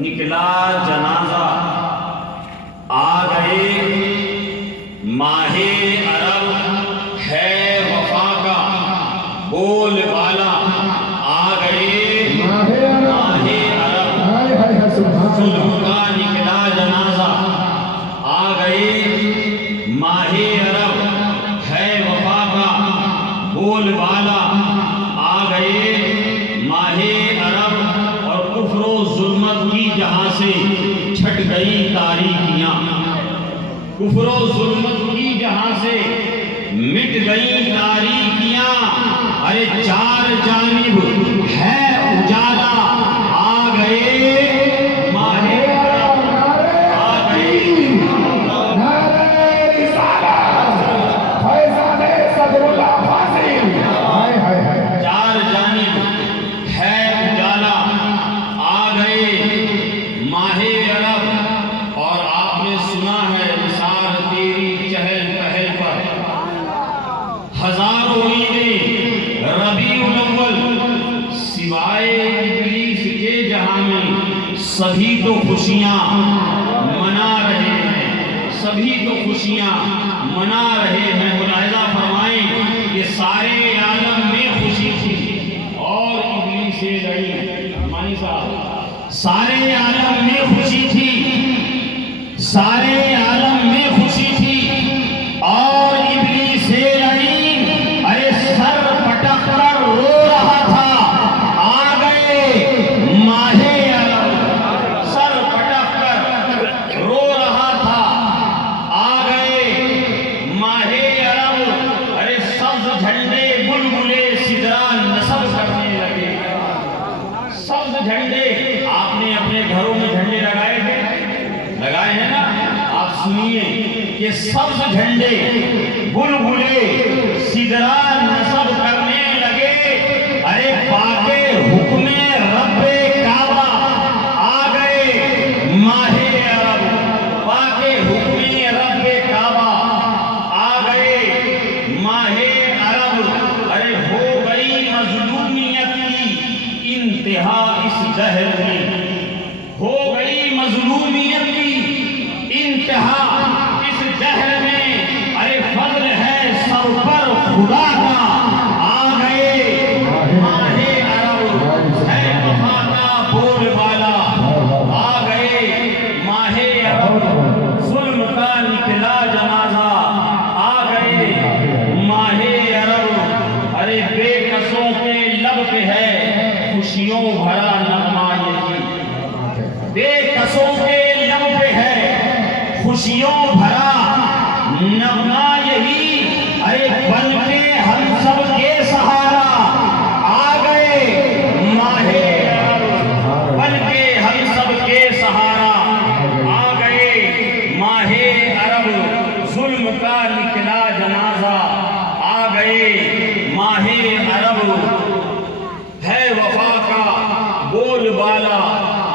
نکلا جنازہ آ گئے ماہ عرب ہے وفا کا بول بالا آ گئے ماہ عرب ظلم کا نکلا جنازہ آ گئے ماہ عرب ہے وفا کا بول بالا آ گئے ماہ عرب اور کفر و ظلمت کی جہاں سے چھٹ گئی تاریکیاں کفر و ظلمت کی جہاں سے مٹ گئی تاریکیاں ارے چار جانب ہے اجالا آ گئے ماہ عرب آ گئے چار جانب ہے اجالا آ گئے ماہ عرب اور آپ نے سنا ہے نثار تیری چہل پہل پر ہزاروں عیدیں ربیع الاول سوائے ابلیس کے جہاں میں سبھی تو خوشیاں منا رہے ہیں سبھی تو خوشیاں منا رہے ہیں ملاحظہ فرمائیں یہ سارے عالم میں خوشی تھی اور ابلیس سے لڑی مانی صاحب سارے عالم میں خوشی تھی سارے عالم میں خوشی تھی اور ابلیس سے لڑی ارے سر پٹک کر رو رہا تھا آ گئے ماہ عرب سر پٹک کر رو رہا تھا آ گئے ماہ عرب ارے سبز جھنڈے بلبلے سدرا نصب کرنے لگے سبز جھنڈے آپ نے اپنے گھروں میں جھنڈے لگائے تھے لگائے ہیں نا آپ سنیے کہ سبز جھنڈے بلبلے سدرا نصب کرنے لگے ارے پاکے حکم رب کعبہ آ گئے ماہ عرب پاکے حکم رب کعبہ آ گئے ماہ عرب ارے ہو گئی مظلومیت کی انتہا اس دہر میں ہو گئی مظلومیت کی انتہا اس دہر میں ارے فضل ہے سر پر خدا کا آ گئے ماہ عرب ہے وفا کا بول بالا آ گئے ماہ عرب ظلم کا نکلا جنازہ آ گئے ماہ عرب ارے بے کسوں کے لب پہ ہے خوشیوں بھرا نغمہ یہی بے کسوں کے لب پہ ہے خوشیوں بھرا نغمہ یہی ارے بن کے ہم سب کے سہارا آ گئے ماہ عرب بن کے ہم سب کے سہارا آ گئے ماہ عرب ظلم کا نکلا جنازہ آ گئے ماہ عرب ہے وفا کا بول بالا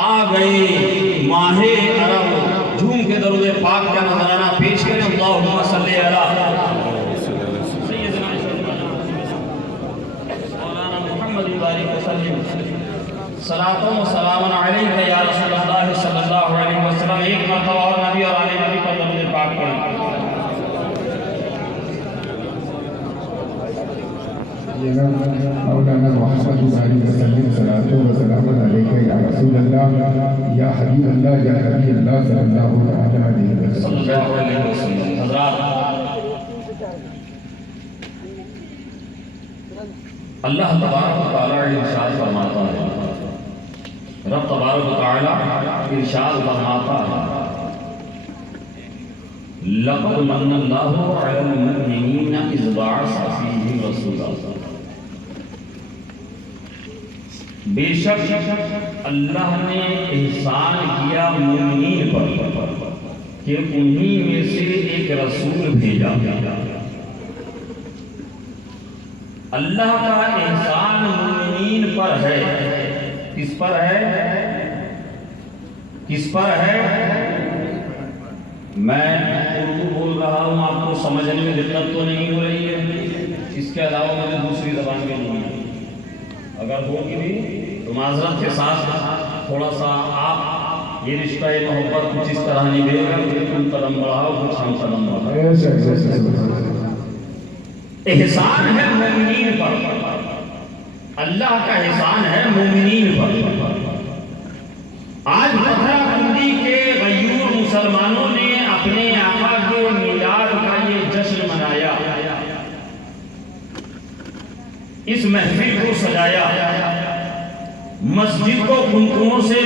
آ گئے ماہ عرب جھوم کے درود پاک کا نذرانہ پیش کریں اللہم صلی علی سیدنا مولانا محمد بارک وسلم صلاۃ و سلام علیک یا رسول اللہ صلی اللہ علیہ وسلم ایک مرتبہ اور نبی اور آل نبی پر درود پاک پڑھیں مولانا محمد بارک وسلم صلاۃ و سلام علیک یا رسول اللہ یا حبیب اللہ یا نبی اللہ صلی اللہ علیہ وسلم حضرات اللہ تبارک و تعالی ارشاد فرماتا ہے رب تبارک و تعالی ارشاد فرماتا ہے لقد من اللہ علی المؤمنین اذ بعث فیہم رسولا بے شک اللہ نے احسان کیا مومنین پر کہ انہی میں سے ایک رسول بھیجا اللہ کا احسان مومنین پر ہے کس پر ہے کس پر ہے میں اردو بول رہا ہوں آپ کو سمجھنے میں دقت تو نہیں ہو رہی ہے اس کے علاوہ مجھے دوسری زبان میں نہیں ہے اگر ہوگی بھی تو معذرت کے ساتھ تھوڑا سا آپ یہ رشتہ محبت کچھ اس طرح نبھے گا کہ تم قدم بڑھاؤ کچھ ہم قدم بڑھاؤ. احسان ہے مومنین پر، اللہ کا احسان ہے مومنین پر. آج پتھرا کنڈی کے غیور مسلمانوں نے اپنے آقا کے میلاد کا یہ جشن منایا، اس محفل کو سجایا، مسجد کو کنکموں سے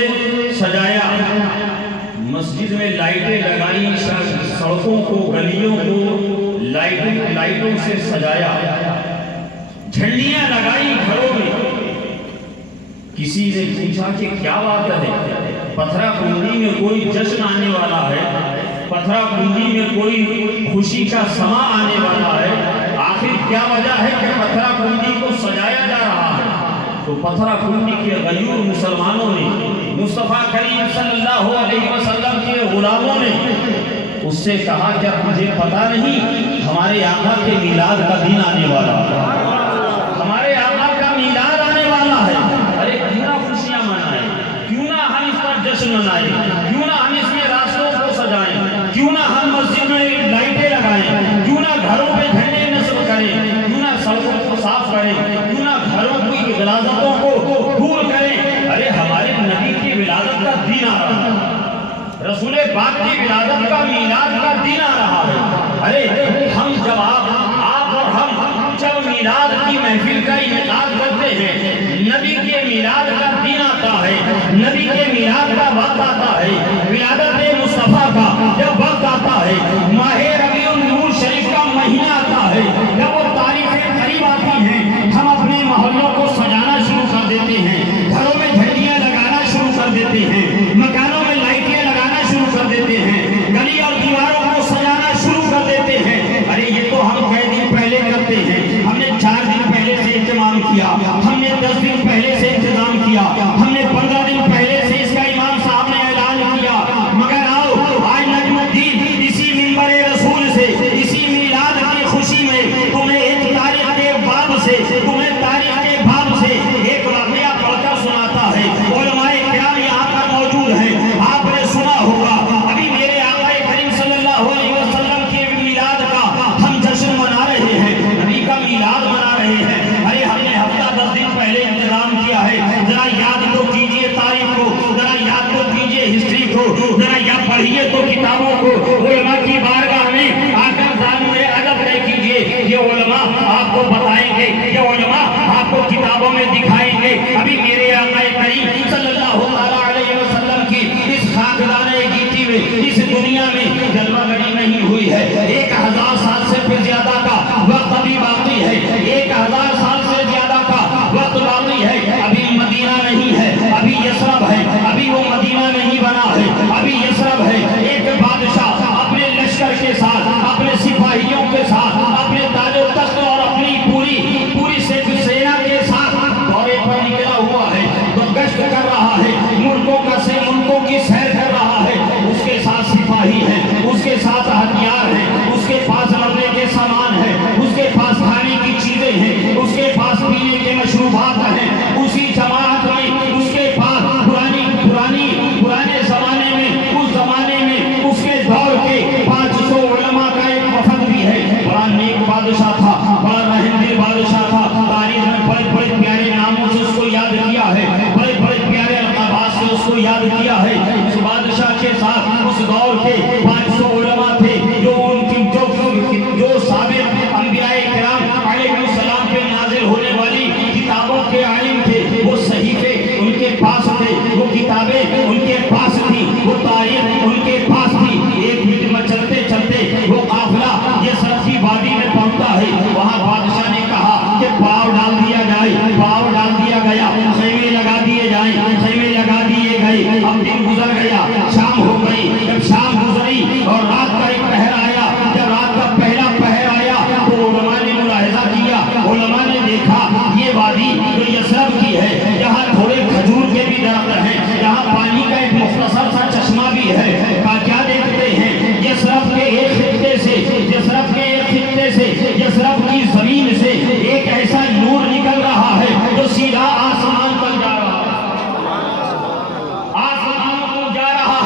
سجایا، مسجد میں لائٹیں لگائی، سڑکوں کو گلیوں کو لائٹوں سے سجایا، جھنڈیاں لگائی گھروں میں. کسی نے پوچھا کہ کیا بات ہے، پتھرا کنڈی میں کوئی جشن آنے والا ہے، پتھرا کنڈی میں کوئی خوشی کا سما آنے والا ہے، آخر کیا وجہ ہے کہ پتھرا کنڈی کو سجایا جا رہا ہے؟ تو پتھرا کنڈی کے غیور مسلمانوں نے، مصطفیٰ کریم صلی اللہ علیہ وسلم کے غلاموں نے اس سے کہا کیا تجھے پتہ نہیں ہمارے آقا کے میلاد کا دن آنے والا ہے، ہمارے آقا کا میلاد آنے والا ہے. ارے کیوں نہ خوشیاں منائیں، کیوں نہ ہم اس پر جشن منائیں، کیوں نہ ہم اس میں راستوں کو سجائیں، کیوں نہ ہم مسجد میں لائٹیں لگائیں، کیوں نہ گھروں پہ جھنڈے نصب کریں، کیوں نہ سڑکوں کو صاف کریں، کیوں نہ گھروں کی غلاظتوں کو دور کریں. ارے ہمارے نبی کی ولادت کا دن آ رہا ہے، رسول پاک کی ولادت کا میلاد کا دن آ رہا ہے. ارے ہم جب آپ اور ہم جب میلاد کی محفل کا انعقاد کرتے ہیں، نبی کے میلاد کا دن آتا ہے، نبی کے میلاد کا وقت آتا ہے، ولادت مصطفیٰ کا جب وقت آتا ہے، ماہ ربیع النور شریف کا مہینہ آتا ہے، جب وہ تاریخیں قریب آتی ہیں، ہم اپنے محلوں کو سجانا شروع کر دیتے ہیں، گھروں میں جھنڈیاں لگانا شروع کر دیتے ہیں، مکانوں میں لائٹیں لگانا شروع کر دیتے ہیں، گلی اور دیواروں کو سجانا شروع کر دیتے ہیں. ارے یہ تو ہم کئی دن پہلے کرتے ہیں، ہم نے 4 دن پہلے سے اہتمام کیا، ہم نے 10 دن پہلے سے انتظام کیا، ہم نے 15 دن پہلے سے اس کا امام صاحب نے اعلان کیا. مگر آؤ آج نجم الدین اسی منبر رسول سے، اسی میلاد کی خوشی میں تمہیں ایک تاریخ کے باب سے، تمہیں تاریخ کے باب سے ایک واقعہ پڑھ کر سناتا ہے. علماء کرام یہاں پر موجود ہیں، آپ نے سنا ہوگا ابھی میرے آقا کریم صلی اللہ علیہ وسلم کے میلاد کا ہم جشن منا رہے ہیں، نبی کا میلاد منا رہے ہیں. ارے ہم نے ہفتہ 10 دن پہلے انتظام کیا ہے، ذرا یاد تو کیجئے تاریخ کو، ذرا یاد تو کیجئے ہسٹری کو، ذرا یاد پڑھیے تو کتابوں کو. علماء کی بارگاہ میں آ کر ظالم ادب نہیں کیجئے، یہ علماء آپ کو بتائیں گے، یہ علماء آپ کو کتابوں میں دکھائیں گے. ابھی میرے آقا کریم صلی اللہ علیہ وسلم کی اس خاکدان گیتی میں، اس دنیا میں جلوہ گری نہیں ہوئی ہے. 1000 سال سے پھر زیادہ کا وقت ابھی باقی ہے، 1000 سال سے زیادہ کا وقت باقی ہے. ابھی مدینہ نہیں ہے، ابھی یثرب ہے، ابھی وہ مدینہ نہیں بنا ہے، ابھی یثرب ہے. ایک بادشاہ اپنے لشکر کے ساتھ، اپنے سپاہیوں کے ساتھ، اپنے تاج و تخت اور اپنی پوری سینا کے ساتھ دورے پر نکلا ہوا ہے، تو گشت کر رہا ہے، ملکوں کی سیر کر رہا ہے. اس کے ساتھ سپاہی ہیں، اس کے ساتھ ہتھیار ہیں، اس کے پاس لڑنے کے سامان ہیں، اس کے پاس کھانے کی چیزیں ہیں، اس کے پاس پینے کے مشروبات ہیں. اسی جماعت میں اس کے پاس پرانے زمانے میں، اس زمانے میں اس کے دور کے 500 علماء کا ایک وفد بھی ہے. بڑا نیک بادشاہ تھا، بڑا رحم دل بادشاہ تھا. تاریخ میں بڑے پیارے ناموں سے اس کو یاد کیا ہے، بڑے پیارے القابات سے اس کو یاد کیا ہے. اس بادشاہ کے ساتھ اس دور کے 500 علماء تھے، جو سابق انبیاء کرام علیہ السلام پہ نازل ہونے والی کتابوں کے عالم تھے. وہ صحیفے ان کے پاس تھے، وہ کتابیں ان کے پاس تھی، وہ تاریخ ان کے پاس تھی. ایک دن میں چلتے چلتے وہ قافلہ یہ سرخی وادی میں پہنچتا ہے. وہاں بادشاہ نے کہا کہ پاؤ ڈال دیا جائے. پاؤ ڈال دیا گیا، خیمے لگا دیے جائیں، خیمے لگا دیے گئے. اب دن گزر گیا، شام ہو گئی. جب شام گزری اور رات کا ایک پہر آیا، جب رات کا پہلا پہر آیا تو علماء نے ملاحظہ کیا، علماء نے دیکھا یہ وادی جو یثرب کی ہے، یہاں تھوڑے کھجور کے بھی درخت ہیں، یہاں پانی کا ایک مختصر سا چشمہ بھی ہے. کیا دیکھتے ہیں؟ یثرب کے ایک خطے سے، یثرب کی زمین سے ایک ایسا نور نکل رہا ہے جو سیدھا آسمان تک جا رہا ہے، آسمان تک جا رہا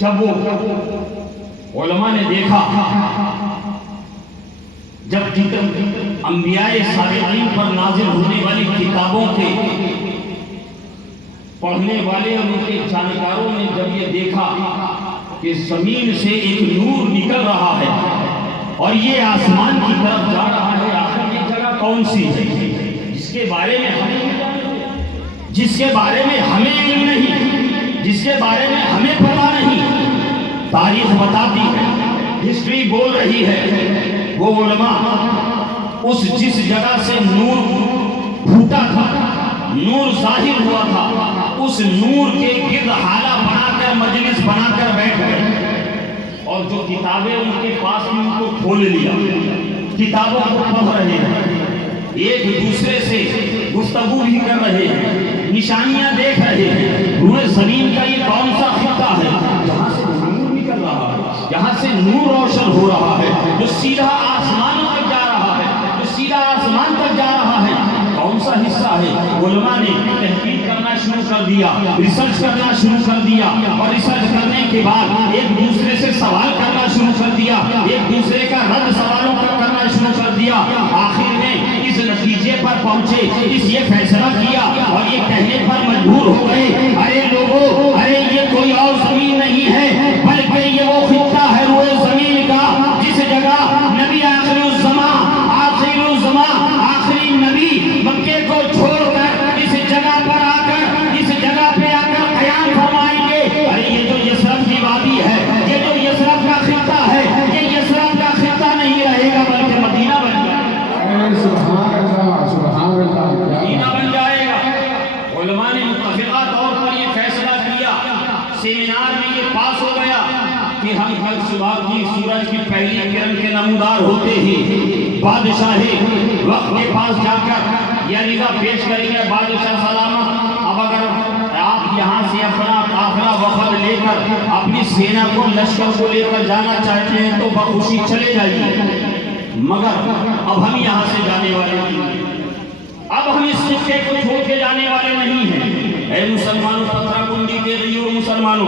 جب وہ علماء نے دیکھا جب انبیاء صالحین پر نازل ہونے والی کتابوں کے پڑھنے والے اور ان کے جانکاروں نے جب یہ دیکھا کہ زمین سے ایک نور نکل رہا ہے اور یہ آسمان کی طرف جا رہا ہے، آخر یہ جگہ کون سی ہے جس کے بارے میں ہمیں علم نہیں، جس کے بارے میں ہمیں پتہ نہیں؟ تاریخ بتاتی ہے، ہسٹری بول رہی ہے، وہ علماء جس جگہ سے نور پھوٹا تھا، نور ظاہر ہوا تھا، اس نور کے گرد حالہ بنا کر مجلس بنا کر بیٹھ گئے اور جو کتابیں ان کے پاس ان کو کھول لیا، کتابوں کو پڑھ رہے ہیں، ایک دوسرے سے گفتگو بھی کر رہے ہیں، نشانیاں دیکھ رہے ہیں، روئے زمین کا یہ کون سا خطہ ہے جہاں سے نور نکل رہا ہے، جہاں سے نور روشن ہو رہا ہے، جو سیدھا آسمان تک جا رہا ہے، جو سیدھا آسمان تک جا رہا ہے، کون سا حصہ ہے؟ علماء نے تحقیق کرنا شروع کر دیا، ریسرچ کرنا شروع کر دیا، اور ریسرچ کرنے کے بعد ایک دوسرے سے سوال کرنا شروع کر دیا، ایک دوسرے کا رد سوالوں پر کرنا شروع کر دیا، آخر میں اس نتیجے پر پہنچے، یہ فیصلہ کیا اور یہ کہنے پر مجبور ہو گئے، ارے لوگوں، ارے یہ کوئی اور زمین نہیں ہے بلکہ یہ وہ خطہ ہے روئے زمین کا جس جگہ نبی آخری الزمان آخری نبی مکے کو چھوڑ کر اس جگہ پر آ کر، اس جگہ پہ آ کر قیام فرمائیں گے۔ ارے یہ جو یثرب کی وادی ہے، یہ جو یثرب کا خطہ ہے، یہ یثرب کا خطہ نہیں رہے گا بلکہ مدینہ بن جائے گا، سبحان اللہ، سبحان اللہ، مدینہ بن جائے گا۔ علماء نے متفقہ طور پر یہ فیصلہ کیا، سیمینار میں یہ پاس ہو گیا کہ ہم کل صبح کی سورج کی پہلی کرن کے نمودار ہوتے ہی بادشاہی وقت کے پاس جا کر یہ عریضہ پیش کریں گے، بادشاہ سلامت، اب اگر آپ یہاں سے اپنا قافلہ وفد لے کر اپنی سینا کو، لشکر کو لے کر جانا چاہتے ہیں تو بخوشی چلے جائیے، مگر اب ہم یہاں سے جانے والے نہیں، اب ہم اس خطے کو چھوڑ کے جانے والے نہیں ہیں۔ اے مسلمانوں، پتھرا کنڈی کے غیور مسلمانوں،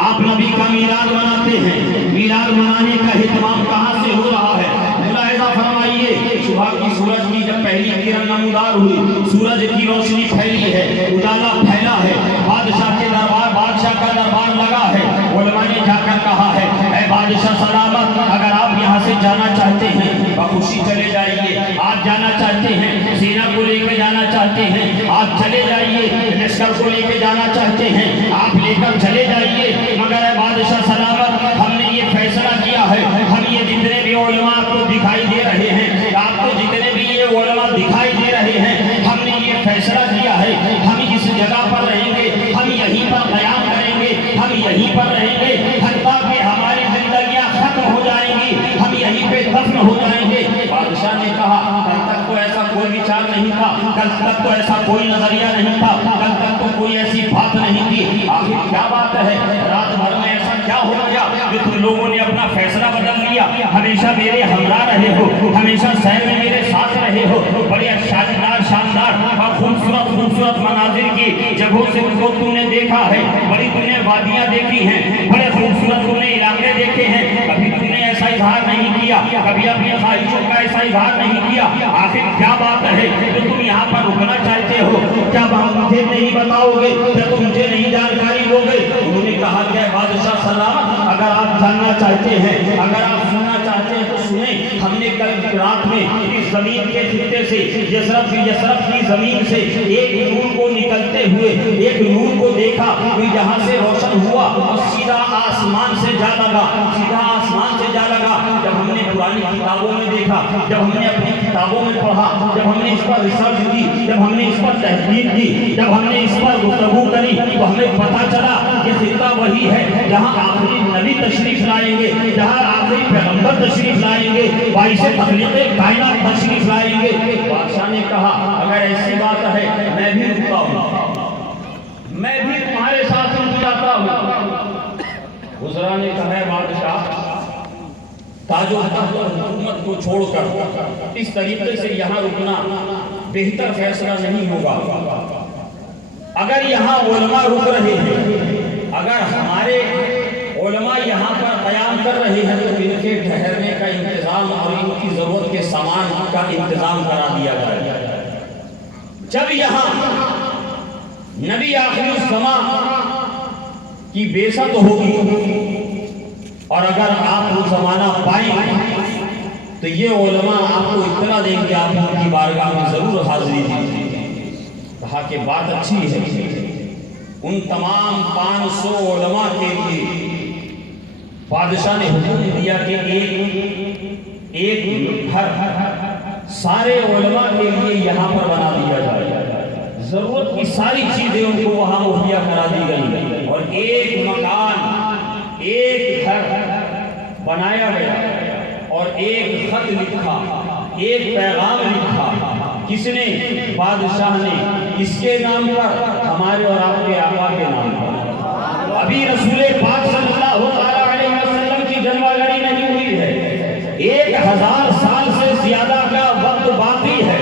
آپ نبی کا میلاد مناتے ہیں، میلاد منانے کا اہتمام کہاں سے ہو رہا ہے؟ ملاحظہ فرمائیے، صبح کی سورج کی جب پہلی کرن نمودار ہوئی، سورج کی روشنی پھیلی ہے، اجالا پھیلا ہے، بادشاہ کے دربار، بادشاہ کا دربار لگا ہے، علماء نے جا کر کہا ہے، اے بادشاہ سلامت، اگر آپ یہاں سے جانا چاہتے ہیں بخوشی چلے جائیے، آپ جانا چاہتے ہیں سینا کو لے کے جانا چاہتے ہیں آپ چلے جائیے، لشکر کو لے کے جانا چاہتے ہیں آپ لے کر چلے جائیے، مگر اے بادشاہ سلامت، ہم نے یہ فیصلہ کیا ہے، ہم یہ جتنے بھی علماء آپ کو دکھائی دے رہے ہیں، آپ کو جتنے بھی یہ علماء دکھائی دے رہے ہیں، ہم نے یہ فیصلہ کیا ہے، ہم اس جگہ پر رہیں گے، ہم یہیں پر قیام کریں گے، ہم یہیں پر رہیں گے، حتیٰ کہ ہماری زندگیاں ختم ہو جائیں گی، ہم یہیں پہ دفن ہو جائیں گے۔ بادشاہ نے کہا، کل تک تو ایسا کوئی وچار نہیں تھا، کل تک تو ایسا کوئی نظریہ نہیں تھا، کل تک تو کوئی ایسی بات نہیں تھی، آخر کیا بات ہے؟ رات بھر میں ایسا کیا ہو گیا کہ تم لوگوں نے اپنا فیصلہ بدل لیا؟ ہمیشہ میرے ہمراہ رہے ہو، ہمیشہ شہر میں میرے ساتھ رہے ہو، بڑے شاندار اور خوبصورت مناظر کی جگہوں سے تم نے دیکھا ہے، بڑی تم نے وادیاں دیکھی ہیں، بڑے خوبصورت تم نے علاقے دیکھے ہیں، کبھی تم نے ایسا اظہار نہیں کیا، کبھی اپنی خواہشوں کا ایسا اظہار نہیں کیا، آخر کیا بات ہے جو تم یہاں پر رکنا چاہتے ہو؟ کیا مجھے نہیں بتاؤ گے؟ کیا تم مجھے نہیں جانکاری دو گے؟ انہوں نے کہا کہ بادشاہ سلامت، اگر آپ جاننا چاہتے ہیں، اگر آپ سننا چاہتے ہیں تو سنیں، ہم نے کل رات میں اس زمین کے خطے سے، یثرب کی زمین سے ایک نور کو نکلتے ہوئے، ایک نور کو دیکھا جہاں سے روشن ہوا اور سیدھا آسمان سے جا لگا، سیدھا آسمان سے جا لگا۔ جب ہم نے پرانی کتابوں میں دیکھا، جب ہم نے اپنی کتابوں میں پڑھا، جب ہم نے اس پر ریسرچ کی، جب ہم نے اس پر تحقیق کی، جب ہم نے اس پر گفتگو کری تو ہمیں پتہ چلا کہ خطہ وہی ہے جہاں آخری نبی تشریف لائیں گے، جہاں آخری پیغمبر تشریف لائیں گے، باعث تخلیق کائنات تشریف لائیں گے۔ بادشاہ نے کہا، اگر ایسی بات ہے میں بھی رکتا ہوں، میں بھی تمہارے ساتھ رک جاتا ہوں۔ وزراء نے کہا، بادشاہ، تاج و تخت اور حکومت کو چھوڑ کر اس طریقے سے یہاں رکنا بہتر فیصلہ نہیں ہوگا۔ اگر یہاں علماء رک رہے ہیں، اگر ہمارے سامان کا انتظام کرا دیا جائے. جب یہاں نبی آخر الزمان کی بعثت ہوگی اور اگر آپ وہ زمانہ پائیں تو یہ علماء آپ کو اطلاع دیں کہ آپ ان کی بارگاہ میں ضرور حاضری دیجیے. کہا کہ بات اچھی ہے. ان تمام 500 علماء کے لیے بادشاہ نے حکم دیا کہ ایک گھر سارے علماء کے لیے یہاں پر بنا دیا جائے. ضرورت کی ساری چیزیں ان کو وہاں مہیا کرا دی گئی اور ایک مکان ایک گھر بنایا گیا اور ایک خط لکھا, ایک پیغام لکھا. کس نے؟ بادشاہ نے. اس کے نام پر؟ ہمارے اور آپ کے آقا کے نام پر. ابھی رسول پاک صلی اللہ علیہ وسلم کی جلوہ گری نہیں ہوئی ہے. 1000 سال سے زیادہ کا وقت باقی ہے.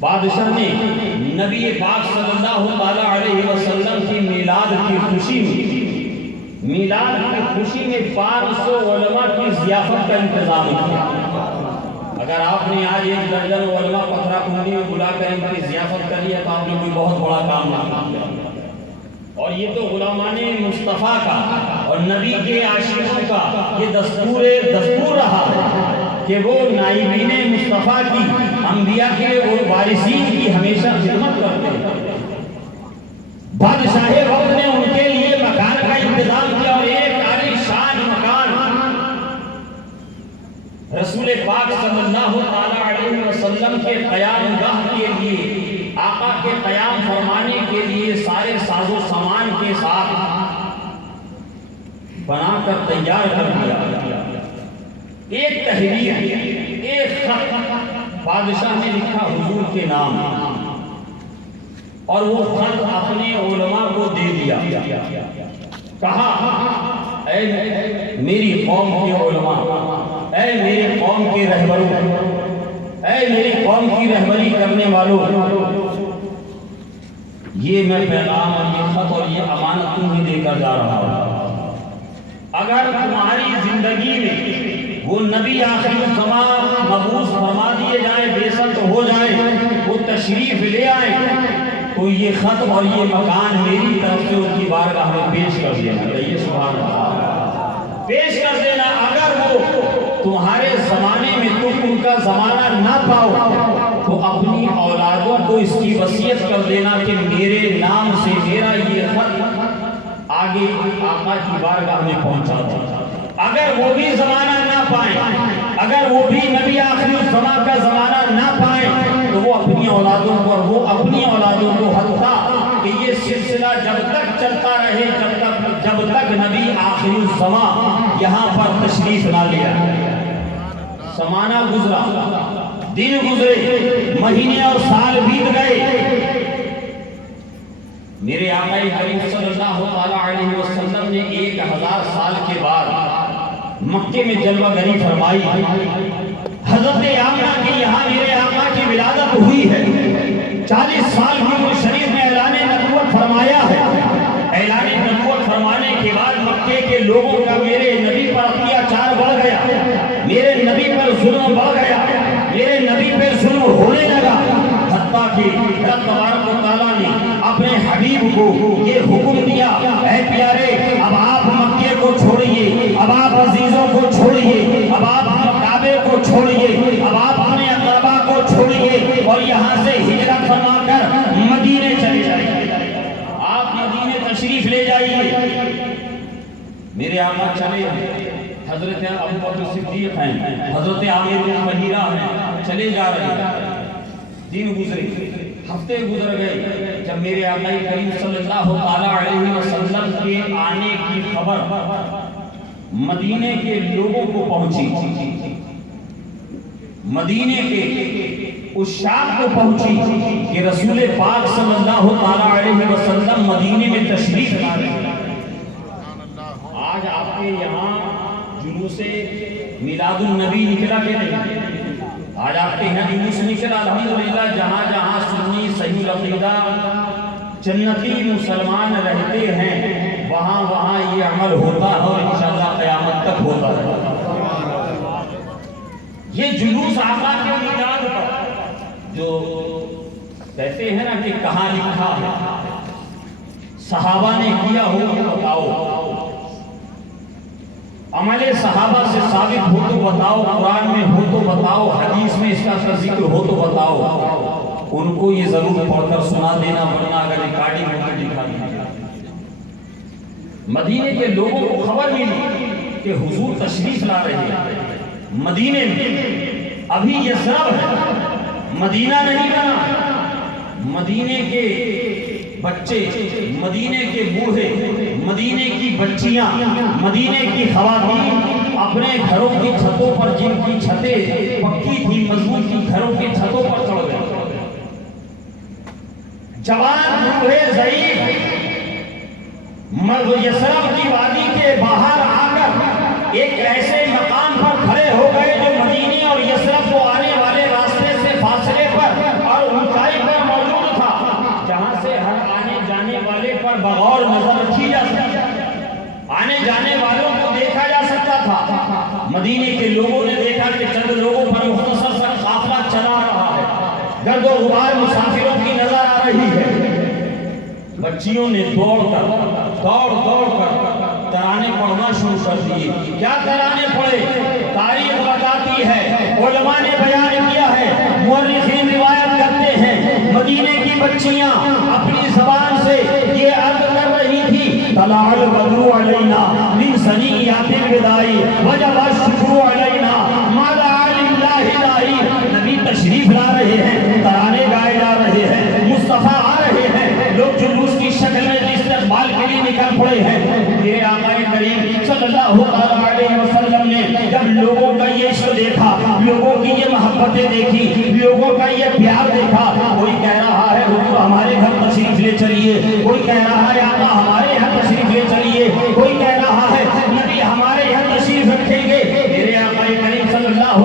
بادشاہ نے نبی پاک صلی اللہ علیہ وسلم کی میلاد کی خوشی میں 500 علماء کی ضیافت کا انتظام کیا. اگر آپ نے آج 1 درجن علماء پتھرا کنڈی میں بلا کر ان کی ضیافت کر لیا تو آپ نے کوئی بہت بڑا کام نہ کیا. اور یہ تو غلامان مصطفیٰ کا اور نبی کے عاشقوں کا یہ دستور رہا ہے کہ وہ نائبین مصطفیٰ کی, انبیاء کے وہ وارثین کی ہمیشہ خدمت کرتے ہیں. بادشاہ وقت نے ان کے لیے مکان کا انتظام کیا اور ایک عالی شان مکان رسول پاک صلی اللہ علیہ وسلم کے قیام گاہ کے لیے, آقا کے قیام فرمانے کے لیے سارے ساز و سامان کے ساتھ بنا کر تیار کر دیا. ایک تحریر, ایک خط بادشاہ نے لکھا حضور کے نام اور وہ خط اپنے علماء کو دے دیا. کہا اے میری قوم کے علماء, اے میرے قوم کے رہبروں, اے میری قوم کی رہبری کرنے والوں, یہ میں پیغام اور یہ خط اور یہ امانت تمہیں دے کر جا رہا ہوں. اگر تمہاری زندگی میں وہ نبی آخر الزمان مبعوث فرما دیے جائیں, بعثت ہو جائیں, وہ تشریف لے آئیں تو یہ خط اور یہ مکان میری طرف سے ان کی بارگاہ میں پیش کر دینا. یہ سبحان اللہ, پیش کر دینا. اگر وہ تمہارے زمانے میں تم ان کا زمانہ نہ پاؤ تو اپنی اولادوں کو اس کی وصیت کر دینا کہ میرے نام سے میرا یہ خط آگے آقا کی بارگاہ میں پہنچا دو. اگر وہ بھی زمانہ نہ پائیں, اگر وہ بھی نبی آخر الزمان کا زمانہ نہ پائیں تو وہ اپنی اولادوں کو, اور وہ اپنی اولادوں کو حتیٰ کہ یہ سلسلہ جب تک چلتا رہے, جب تک نبی آخر الزمان یہاں پر تشریف نہ لیا. زمانہ گزرا, دن گزرے, مہینے اور سال بیت گئے. میرے آقا کریم صلی اللہ علیہ وسلم نے 1000 سال کے بعد مکے میں جلوہ گری فرمائی. حضرت آمنہ کے یہاں میرے آقا کی ولادت ہوئی ہے. 40 سال کی شریف میں اعلان نبوت فرمایا ہے. اعلان نبوت فرمانے کے بعد مکے کے لوگوں کا میرے نبی پر اتیاچار بڑھ گیا, میرے نبی پر ظلم بڑھ گیا, میرے نبی پر ظلم ہونے لگا. حتیٰ کہ رب تبارک و تعالیٰ نے اپنے حبیب کو یہ حکم دیا, اے پیارے اب آپ مکے کو چھوڑیے, اب آپ عزیزوں کو چھوڑیے, اب آپ کعبے کو چھوڑیے, اب آپ اپنے اقربا کو چھوڑیے اور یہاں سے ہجرت فرما کر مدینے چلے جائیے. آپ مدینے تشریف لے جائیے. میرے آقا چلے, حضرت ابو بکر صدیق ہیں, حضرت عامر بن مہیرہ ہیں, چلے جا رہے ہیں. دن گزرے, ہفتے گزر گئے. جب میرے آقا کریم صلی اللہ علیہ وسلم کے آنے کی خبر مدینے کے لوگوں کو پہنچی, مدینے کے عشاق کو پہنچی کہ رسول پاک صلی اللہ علیہ وسلم مدینے میں تشریف لا رہے ہیں. آج آپ کے یہاں جلوس میلاد النبی نکلا کہ نہیں؟ آج آپ کے یہاں جلوس نکلا. الحمدللہ جہاں جہاں سنی صحیح العقیدہ جنتی مسلمان رہتے ہیں وہاں وہاں یہ عمل ہوتا ہے اور انشاءاللہ قیامت تک ہوتا ہے. یہ جلوس آقا کے میلاد پر جو کہتے ہیں نا کہ کہاں لکھا ہے، صحابہ نے کیا ہو تو بتاؤ، عمل صحابہ سے ثابت ہو تو بتاؤ، قرآن میں ہو تو بتاؤ، حدیث میں اس کا ذکر ہو تو بتاؤ، ان کو یہ ضرور پڑھ کر سنا دینا، ورنہ اگر ریکارڈنگ ہو کے دکھا دینا۔ مدینے کے لوگوں کو خبر ملی کہ حضور تشریف لا رہے ہیں مدینے میں، ابھی یثرب ہے، مدینہ نہیں بنا۔ مدینے کے بچے، مدینے کے بوڑھے، مدینے کی بچیاں، مدینے کی خواتین اپنے گھروں کی چھتوں پر، جن کی چھتیں پکی تھی، مضبوط تھی، گھروں کی چھتوں پر چڑھ گئے۔ جوان بوڑھے ضعیف یثرب کی وادی کے باہر آ کر ایک ایسے مقام پر کھڑے ہو گئے جو مدینے اور یثرب کو آنے والے راستے سے فاصلے پر اور اونچائی پر موجود تھا، جہاں سے ہر آنے جانے والے پر بغور نظر رکھی جا سکتی، آنے جانے والوں کو دیکھا جا سکتا تھا۔ مدینے کے لوگوں نے دیکھا کہ چند لوگوں پر مختصر سا قافلہ چلا رہا ہے، گرد و غبار مسافروں کی نظر آ رہی ہے۔ بچیوں نے دوڑ کر ترانے پڑھنا شروع کر دیے۔ کیا ترانے پڑھے؟ تاریخ بتاتی ہے، علماء نے بیان کیا ہے، مورخین روایت کرتے ہیں، مدینے کی بچیاں اپنی زبان سے یہ عرض کر رہی تھی، طلع البدر علینا من ثنیات الوداع وجب الشکر علینا ما دعا للہ داعی۔ نبی تشریف لا رہے ہیں، ترانے گائے جا رہے ہیں، مصطفیٰ آ رہے ہیں، لوگ جلوس کی شکل میں استقبال کے لیے نکل پڑے ہیں۔ میرے آقا کریم صلی اللہ علیہ وسلم نے جب لوگوں کا یہ عشق دیکھا، لوگوں کی یہ محبتیں دیکھی، لوگوں کا یہ پیار دیکھا، کوئی کہہ رہا ہے حضور ہمارے گھر تشریف لے چلیے، کوئی کہہ رہا ہے آقا ہمارے یہاں تشریف لے چلیے، کوئی کہہ رہا ہے نبی ہمارے یہاں تشریف رکھیں گے۔ میرے آقا کریم صلی اللہ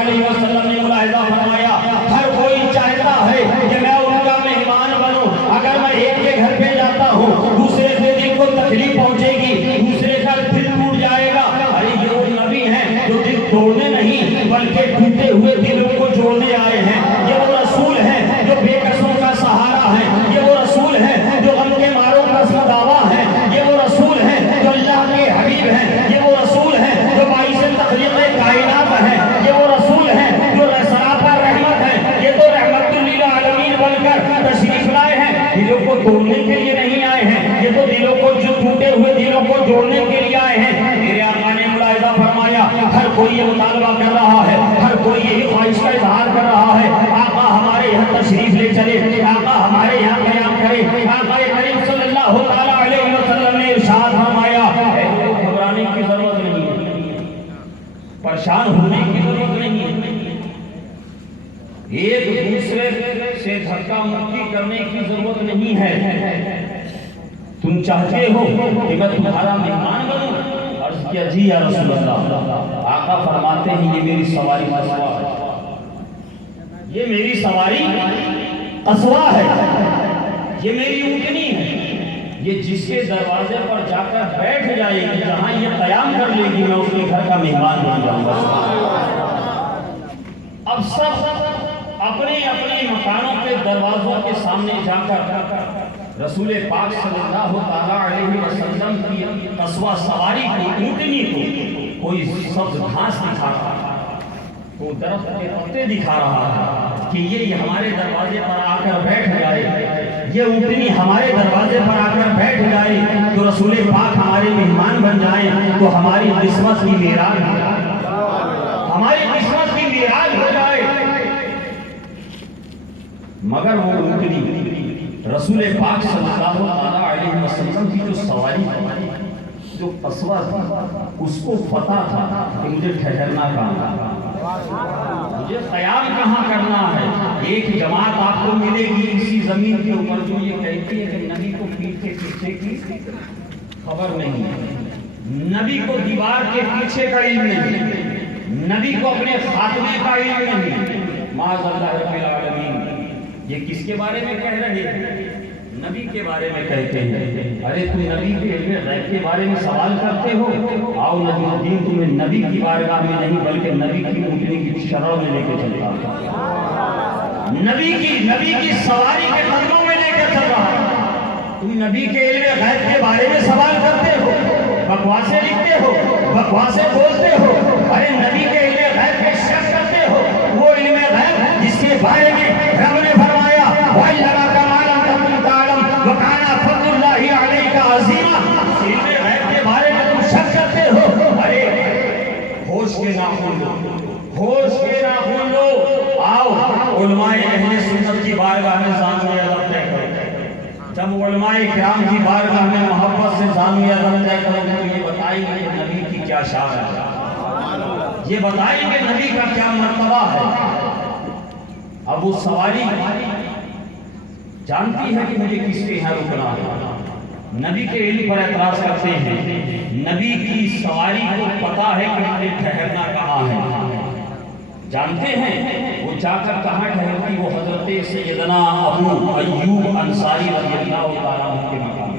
علیہ وسلم نے ملاحظہ فرمایا، ہر کوئی چاہتا ہے کہ میں ان کا مہمان بنوں، اگر میں ایک کے گھر پہ جاتا ہوں دوسرے سے دل کو تکلیف پہنچے گی، دوسرے کا دل ٹوٹ جائے گا۔ ارے یہ وہ نبی ہیں جو دل توڑنے نہیں بلکہ ٹوٹے ہوئے دلوں کو جوڑنے آئے ہیں، یہ وہ رسول ہیں جو بے کسوں کا سہارا ہے، یہ وہ رسول ہیں جو غم کے ماروں کا دعویٰ ہے، یہ وہ رسول ہیں جو اللہ کے حبیب ہیں، یہ وہ رسول ہیں جو باعث تخلیق کائنات ہیں، یہ وہ رسول ہیں جو سراپا رحمت ہیں، یہ تو رحمت للعالمین بن کر تشریف لائے ہیں، دلوں کو توڑنے کے لیے نہیں آئے ہیں، یہ تو دلوں کو جو ٹوٹے ہوئے دلوں کو جوڑنے کے لیے آئے ہیں۔ میرے آقا نے ملاحظہ فرمایا، ہر کوئی یہ مطالبہ کر رہا ہے، ہر کوئی یہی خواہش کا اظہار کر رہا ہے، آقا ہمارے یہاں تشریف لے چلے، آقا ہمارے یہاں قیام کرے۔ آقا کریم صلی اللہ علیہ وسلم نے ارشاد فرمایا، گھبرانے کی ضرورت نہیں ہے، پریشان ہونے کی ضرورت نہیں ہے، ایک دوسرے سے دھکا مکی کرنے کی ضرورت نہیں ہے۔ تم چاہتے ہو کہ میں تمہارا مہمان بنوں؟ عرض کیا جی یا رسول اللہ۔ آقا فرماتے ہیں یہ میری سواری قصوہ ہے، یہ میری سواری قصوہ ہے، یہ میری اونٹنی ہے، یہ جس کے دروازے پر جا کر بیٹھ جائے گی، جہاں یہ قیام کر لے گی، میں اس کے گھر کا مہمان بن جاؤں گا۔ اب سب اپنے اپنے مکانوں کے دروازوں کے سامنے جا کر رسول پاک صلی اللہ علیہ وسلم کی قصوہ سواری کو، اونٹنی کو کوئی سبز گھاس دکھا رہا ہے، کوئی درخت کے پتے دکھا رہا ہے کہ یہ ہمارے دروازے پر آ کر بیٹھ جائے، یہ اونٹنی ہمارے دروازے پر آ کر بیٹھ جائے تو رسول پاک ہمارے مہمان بن جائیں، تو ہماری قسمت کی معراج ہو جائے، ہماری قسمت کی معراج ہو جائے۔ مگر وہ اونٹنی رسول پاک صلی اللہ علیہ وسلم کی جو سواری جو قصوہ تھا، اس کو پتا تھا کہ مجھے ٹھہرنا کہاں ہے، مجھے قیام کہاں کرنا ہے۔ ایک جماعت آپ کو ملے گی اسی زمین کے اوپر جو یہ کہتی ہے کہ نبی کو پیٹ کے پیچھے کی خبر نہیں ہے، نبی کو دیوار کے پیچھے کا علم نہیں، نبی کو اپنے خاتمے کا علم نہیں۔ معاذ اللہ رب العالمین، یہ کس کے بارے میں کہہ رہے ہیں؟ نبی کے بارے میں کہتے ہیں ارے تم نبی کے علم غیب کے بارے میں سوال کرتے ہو، آؤ نبی الدین تمہیں نبی کی بارگاہ میں نہیں بلکہ نبی کی اونٹنی کی شرح میں لے کے چلتا ہوں، نبی کی سواری کے قدموں میں لے کے چل رہا ہے۔ تم نبی کے علم غیب کے بارے میں سوال کرتے ہو، بکواسیں لکھتے ہو، بکواسیں بولتے ہو، ارے نبی کے علم غیب پہ شک کرتے ہو، وہ علم غیب جس کے بارے میں رب نے فرمایا وَعَلَّمَكَ مَا لَمْ تَكُنْ تَعْلَمُ وَكَانَ فَضْلُ اللَّهِ عَلَيْكَ عَظِيمًا۔ علم غیب کے بارے میں تم شک کرتے ہو، ارے ہوش کے ناخن لو، ہوش کے ناخن لو، آؤ علماء اہل سنت کی بارگاہ میں زانویہ ادب طے کرو۔ جب علماء کرام کی بارگاہ میں محبت سے زانویہ ادب طے کرو تو یہ بتائیں گے نبی کی کیا شان ہے، یہ بتائیں گے نبی کا کیا مرتبہ ہے۔ اب وہ سواری جانتی ہے کہ مجھے کس کے یہاں رکنا ہے، نبی کے علم پر اعتراض کرتے ہیں، نبی کی سواری کو پتا ہے کہ مجھے ٹھہرنا کہاں ہے، جانتے ہیں وہ جا کر کہاں ٹھہرتی، وہ حضرت سیدنا ابو ایوب انصاری رضی اللہ تعالیٰ عنہ کے مقام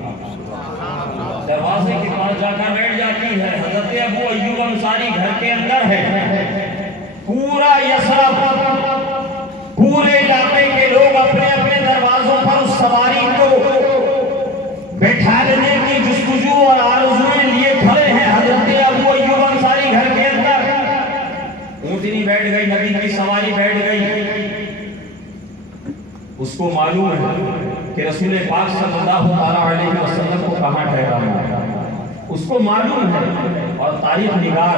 دروازے کے پاس جا کر بیٹھ جاتی ہے۔ حضرت ابو ایوب انصاری گھر کے اندر ہے، پورا یثرب پورے علاقے کے لوگ اپنے اپنے دروازوں پر اس سواری کو بیٹھانے کی جستجو اور آرزویں لیے کھڑے ہیں۔ حضرت ابو ایوب انصاری گھر کے اندر، اونٹنی بیٹھ گئی، نبی کی سواری بیٹھ گئی، اس کو معلوم ہے کہ رسول پاک صلی اللہ علیہ وسلم کو کہاں ٹھہرانا ہے، اس کو معلوم ہے، اور تاریخ نگار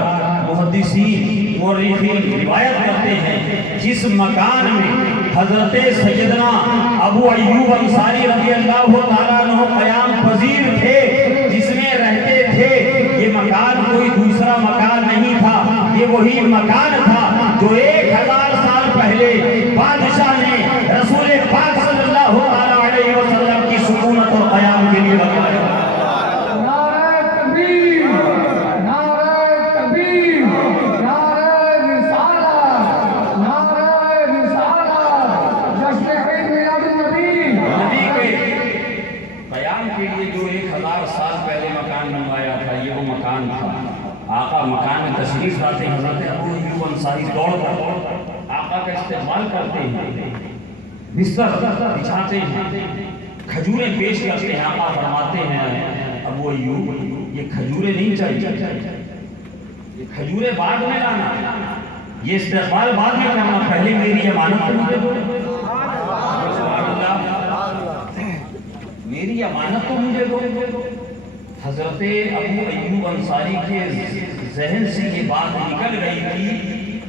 محدثین مورخین روایت کرتے ہیں جس مکان میں حضرت سیدنا ابو ایوب انصاری رضی اللہ تعالیٰ عنہ قیام پذیر تھے، جس میں رہتے تھے، یہ مکان کوئی دوسرا مکان نہیں تھا، یہ وہی مکان تھا جو 1000 سال پہلے بادشاہ نے رسول پاک صلی اللہ علیہ وسلم کی سکونت اور قیام کے لیے بنایا۔ آقا مکان میں تشریف لاتے ہیں، حضرت ابو ایوب انصاری دوڑ کر آقا کا استقبال کرتے ہیں، بستر بچھاتے ہیں، کھجوریں پیش کرتے ہیں۔ آقا فرماتے ہیں ابو ایوب یہ کھجوریں نہیں چاہیے، یہ کھجوریں بعد میں لانا، یہ استقبال بعد میں کرنا، پہلے میری امانت تو مجھے دو، میری امانت تو مجھے دو۔ حضرت ابو ایوب انصاری کے ذہن سے یہ بات نکل رہی تھی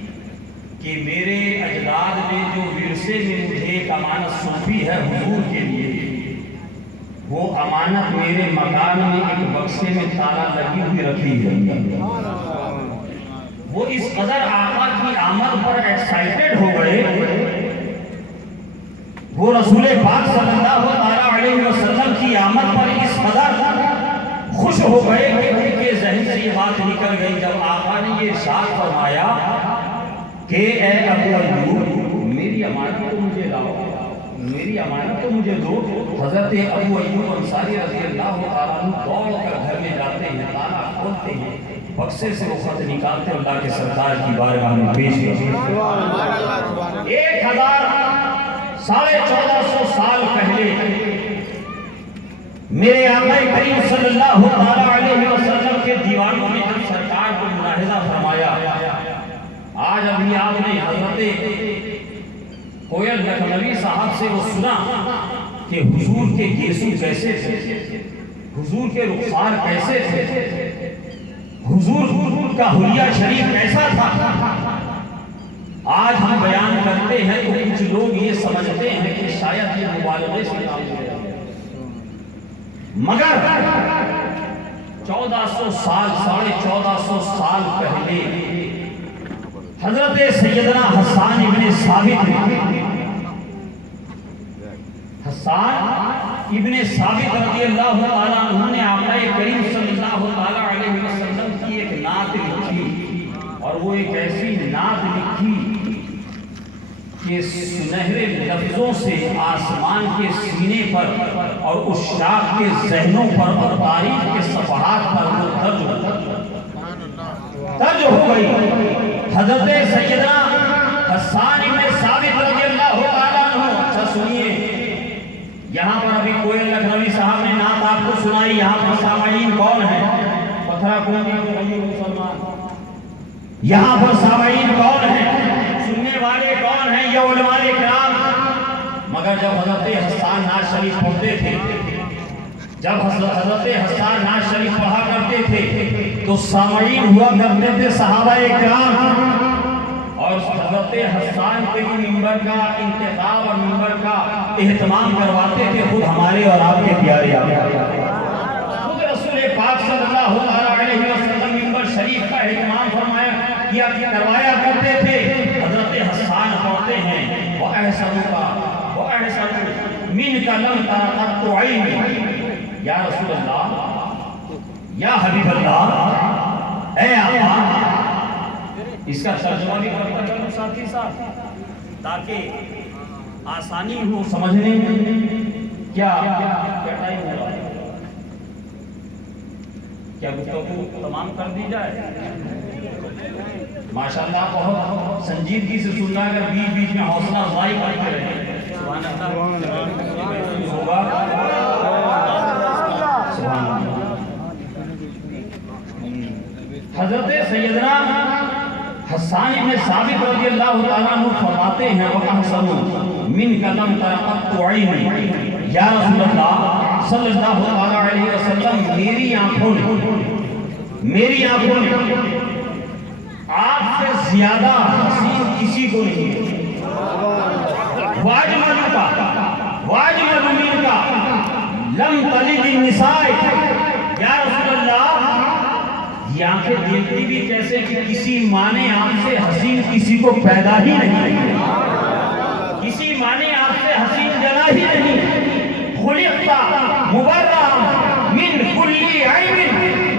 کہ میرے اجداد نے جو ورثے میں مجھے ایک امانت سونپی ہے حضور کے لیے، وہ امانت میرے مکان میں ایک بکسے میں تالا لگی ہوئی رکھی ہے۔ وہ اس قدر آقا کی آمد پر ایکسائٹڈ ہو گئے، وہ رسول پاک صلی اللہ علیہ وسلم کی آمد پر اس قدر خوش ہو گئے کہ ان کے ذہن سے یہ بات نکل گئی جب آقا نے یہ ارشاد فرمایا کہ اے ابو ایوب میری امانت تو مجھے لاؤ، میری امانت تو مجھے دو۔ حضرت ابو ایوب انصاری رضی اللہ تعالیٰ عنہ دوڑ کر گھر میں جاتے ہیں، تالا کھولتے ہیں، بکسے سے وہ خط نکالتے اللہ کے سرکار کی بارگاہ میں پیش کرتے ہیں۔ 1450 سال پہلے میرے آقا کریم صلی اللہ علیہ وسلم کے دیوانوں میں جب سرکار کو ملاحظہ فرمایا، آج ابھی آپ نے حضرت کوئل لکھنوی صاحب سے وہ سنا کہ حضور کے گیسو کیسے تھے، حضور کے رخسار کیسے تھے، حضور کا حلیہ شریف کیسا تھا۔ آج ہم بیان کرتے ہیں تو کچھ لوگ یہ سمجھتے ہیں کہ شاید یہ مبالغے سے کام ہو رہا ہے، مگر 1400 سال 1450 سال پہلے حضرت سیدنا حسان ابن ثابت رضی اللہ تعالیٰ عنہ نے آقا کریم صلی اللہ علیہ وسلم کی ایک نعت لکھی، اور وہ ایک ایسی نعت لکھی کہ کہ سنہرے لفظوں سے آسمان کے سینے پر اور عشاق کے ذہنوں پر اور تاریخ کے صفحات پر وہ درج ہو گئی۔ حضرت سیدنا حسان بن ثابت رضی اللہ تعالیٰ عنہ، اچھا سنیے، یہاں پر ابھی کوئل لکھنوی صاحب نے نعت آپ کو سنائی، یہاں پر سامعین کون ہیں؟ پتھرا کونی مسلمان، یہاں پر سامعین کون ہیں؟ سننے والے کون ہیں؟ یہ علماء کرام۔ مگر جب حضرت حسان نعت شریف پڑھتے تھے، جب حضرت حسان نعت شریف پڑھا کرتے تھے تو سامعین ہوا کرتے تھے صحابہ کرام، اور حضرت حسان کے ممبر کا انتخاب اور ممبر کا اہتمام کرواتے تھے خود ہمارے اور آپ کے پیارے خود رسول پاک صلی اللہ علیہ وسلم ممبر شریف کا اہتمام فرمایا کروایا کرتے تھے۔ حضرت حسان پڑھتے ہیں وَأَحْسَنُ مِنْكَ لَمْ تَرَ قَطُّ عَيْنِي، یا رسول اللہ، یا حبیب اللہ، اے آقا۔ اس کا ترجمہ بھی کرتا چلو ساتھی ساتھ تاکہ آسانی ہو سمجھنے میں۔ کیا ٹائم ہو رہا ہے؟ کیا گفتگو تمام کر دی جائے؟ ماشاءاللہ بہت سنجیدگی سے سننا، اگر بیچ بیچ میں حوصلہ افزائی کرتے رہے سبحان اللہ ہوگا۔ سبحان اللہ۔ حضرت سیدنا حسان بن ثابت رضی اللہ تعالیٰ عنہ فرماتے ہیں وَأَحْسَنُ مِنْكَ لَمْ تَرَ قَطُّ عَيْنِي، یا رسول اللہ صلی اللہ علیہ وسلم، میری آنکھوں نے آپ سے زیادہ حسین کسی کو نہیں ہے۔ وَأَجْمَلُ مِنْكَ لَمْ تَلِدِ النِّسَاءُ، یا رسول اللہ یہ آنکھیں دیکھتی بھی کیسے کہ کسی ماں نے آپ سے حسین کسی کو پیدا ہی نہیں، کسی ماں نے آپ سے حسین جنا ہی نہیں۔ خلقت مبرأ من کل عیب،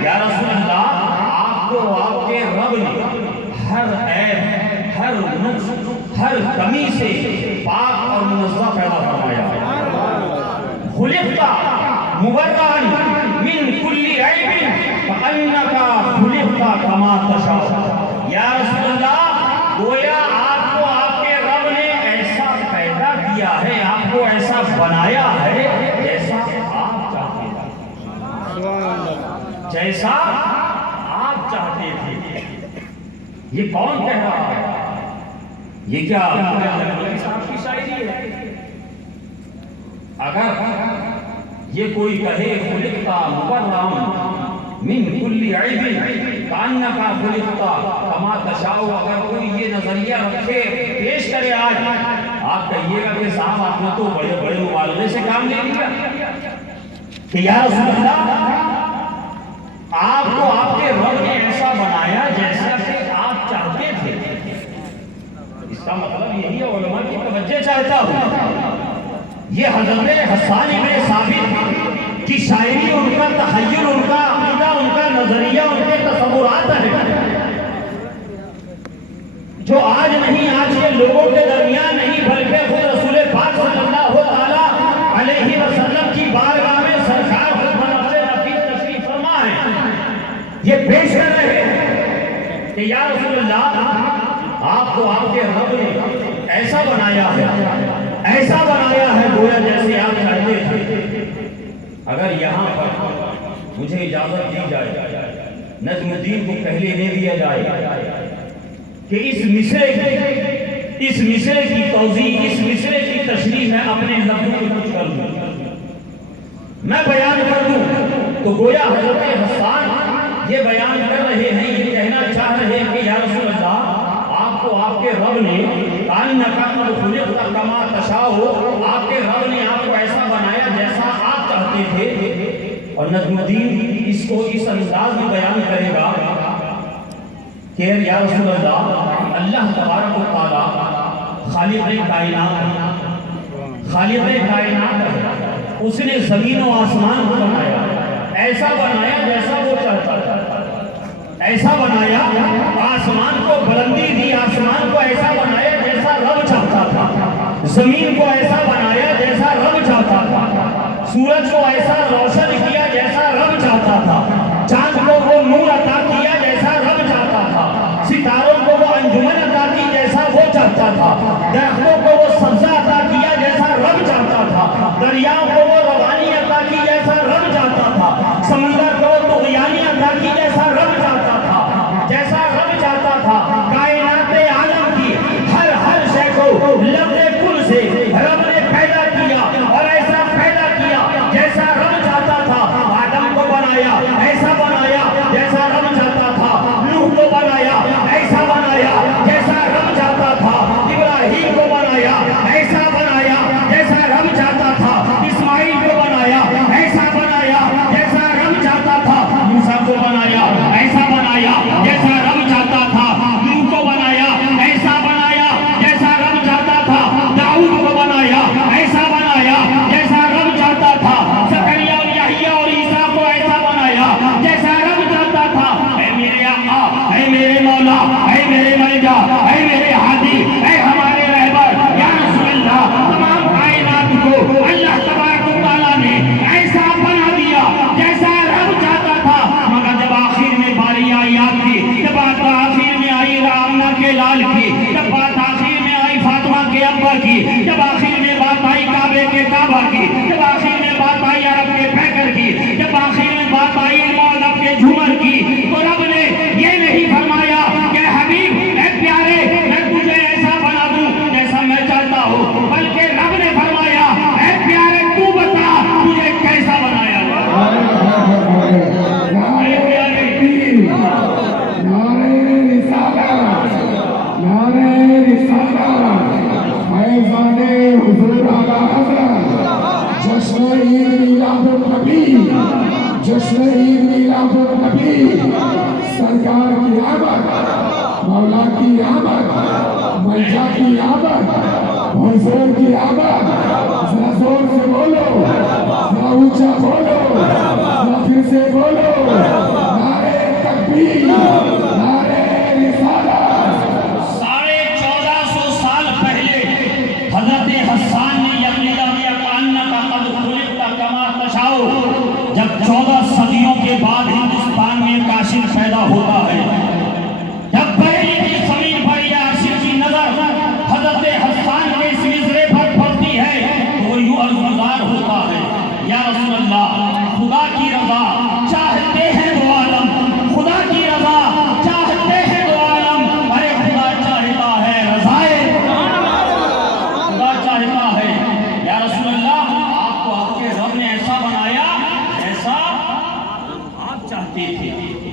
یا رسول اللہ آپ کو آپ کے رب نے ہر عیب، ہر نقص، ہر کمی سے پاک اور منزہ پیدا فرمایا۔ خلقت مبرأ من کل عیب فَأَنَّكَ خُلِقْتَ كَمَا تَشَاءُ، یا رسول اللہ گویا آپ کو آپ کے رب نے ایسا پیدا کیا ہے، آپ کو ایسا بنایا ہے جیسا آپ چاہتے تھے، جیسا آپ چاہتے تھے۔ یہ کون کہہ رہا ہے؟ یہ کیا صاحب کی شاعری ہے؟ اگر یہ کوئی کہے خلقت مبرأ من کل عیب کانک خلقت کما تشاء، اگر کوئی یہ نظریہ رکھے پیش کرے آج، آپ کہیے گا کہ صاحب آپ نے تو بڑے بڑے مبالغے سے کام لے لیا کہ یا رسول اللہ آپ کو آپ کے رب نے ایسا بنایا جیسا کہ آپ چاہتے تھے۔ اس کا مطلب یہی ہے، علماء کی توجہ چاہتا ہوں، یہ حضرت حسان بن ثابت کی شاعری، ان کا تخیل، ان کا عقیدہ، ان کا نظریہ، ان کے تصورات ہیں جو آج نہیں، آج کے لوگوں کے درمیان نہیں، بلکہ خود رسول پاک صلی اللہ علیہ وسلم کی بارگاہ میں سرکار خود بنفسِ نفیس تشریف فرما ہے، یہ پیش کر رہے ہیں کہ یا رسول اللہ آپ کو آپ کے رب نے ایسا بنایا ہے، ایسا بنایا ہے گویا جیسے آپ چاہتے تھے۔ اگر یہاں پر مجھے اجازت دی جائے، نجم الدین کو پہلے دے دیا جائے کہ اس مصرے کی توضیح، اس مصرے کی تشریح میں اپنے لفظوں میں کچھ کر دوں، میں بیان کر دوں تو گویا حضرت حسان یہ بیان کر رہے ہیں، یہ کہنا چاہ رہے ہیں کہ یا رسول اللہ آپ کو آپ کے رب نے کما تشاء، آپ کے رب نے آپ کو ایسا بنایا جیسا آپ چاہتے تھے۔ اور نجم الدین اس کو اس انداز میں بیان کرے گا کہ یا رسول اللہ، اللہ تبارک و تعالی خالق کائنات ہے، اس نے زمین و آسمان کو بنایا، ایسا بنایا جیسا وہ چاہتا تھا، ایسا بنایا، آسمان کو بلندی دی، آسمان کو ایسا بنایا جیسا رب چاہتا تھا، چاہتا تھا، درختوں کو وہ سبزہ عطا کیا جیسا رب چاہتا تھا، دریاؤں کو وہ روانی عطا کی جیسا رب چاہتا تھا، سمندر کو وہ طغیانی عطا کی جیسا رب چاہتا تھا، جیسا رب چاہتا تھا۔ کائنات عالم کی ہر شے کو لفظ کن سے رب نے پیدا کیا اور ایسا پیدا کیا جیسا رب چاہتا تھا۔ آدم کو بنایا ایسا بنایا جیسا رب چاہتا تھا، نوح کو بنایا ایسا بنایا جیسا رب چاہتا تھا، ابراہیم کو بنایا ایسا بنایا جیسا رب چاہتا تھا، اسماعیل کو بنایا ایسا بنایا جیسا رب چاہتا تھا، موسیٰ کو بنایا ایسا بنایا جیسا رب چاہتا تھا، نوح کو بنایا ایسا بنایا جیسا رب چاہتا تھا، داؤد کو بنایا ایسا بنایا جیسا رب چاہتا تھا، زکریا اور یحییٰ اور عیسیٰ کو ایسا بنایا جیسا رب چاہتا تھا۔ اے میرے آقا، اے میرے مولا، اے میرے ملجا، اے میرے ہادی، اے ہمارے رہبر یا رسول اللہ، تمام کائنات کو اللہ تبارک و تعالیٰ نے ایسا بنا دیا جیسا رب چاہتا تھا۔ مگر جب آخر میں باری آئی آپ کی، جب بات آخر میں آئی آمنہ کے لال کی، جب بات آخر میں آئی فاطمہ کے ابا کی، جب آخر میں بات آئی کعبے کے کعبہ کی، جب آخر میں بات آئی عرب کے پیکر کی، جب آخر میں بات آئی مولب کے جھومر کی، تو رب نے یہ نہیں فرمایا کہ حبیب اے پیارے میں تجھے ایسا بنا دوں جیسا میں چاہتا ہوں، بلکہ رب نے فرمایا اے پیارے تو بتا تجھے کیسا بنایا جشن عید میلاد النبی، سرکار کی آمد، مولا کی آمد، ملجا کی آمد، حضور کی آمد۔ ذرا زور سے بولو، ذرا اونچا بولو، ذرا پھر سے بولو، نعرہ تکبیر، نعرہ رسالت۔ 1450 سال پہلے حضرت حسان نے یقین کیا کانک قد خلقت کما تشاء۔ جب 14 صدیوں کے بعد ہندوستان میں کاشف پیدا ہوتا ہے، جب پہلی کی زمین پر یہ عاشق کی نظر حضرت حسان کے اس مصرے پر پڑتی ہے تو وہ یوں عرضگزار ہوتا ہے، یا رسول اللہ خدا کی رضا چاہتے ہیں دو عالم، خدا کی رضا چاہتے ہیں دو عالم، ارے خدا چاہتا ہے رضائے، خدا چاہتا ہے۔ یا رسول اللہ آپ کو آپ کے رب نے ایسا بنایا جیسا آپ چاہتے تھے،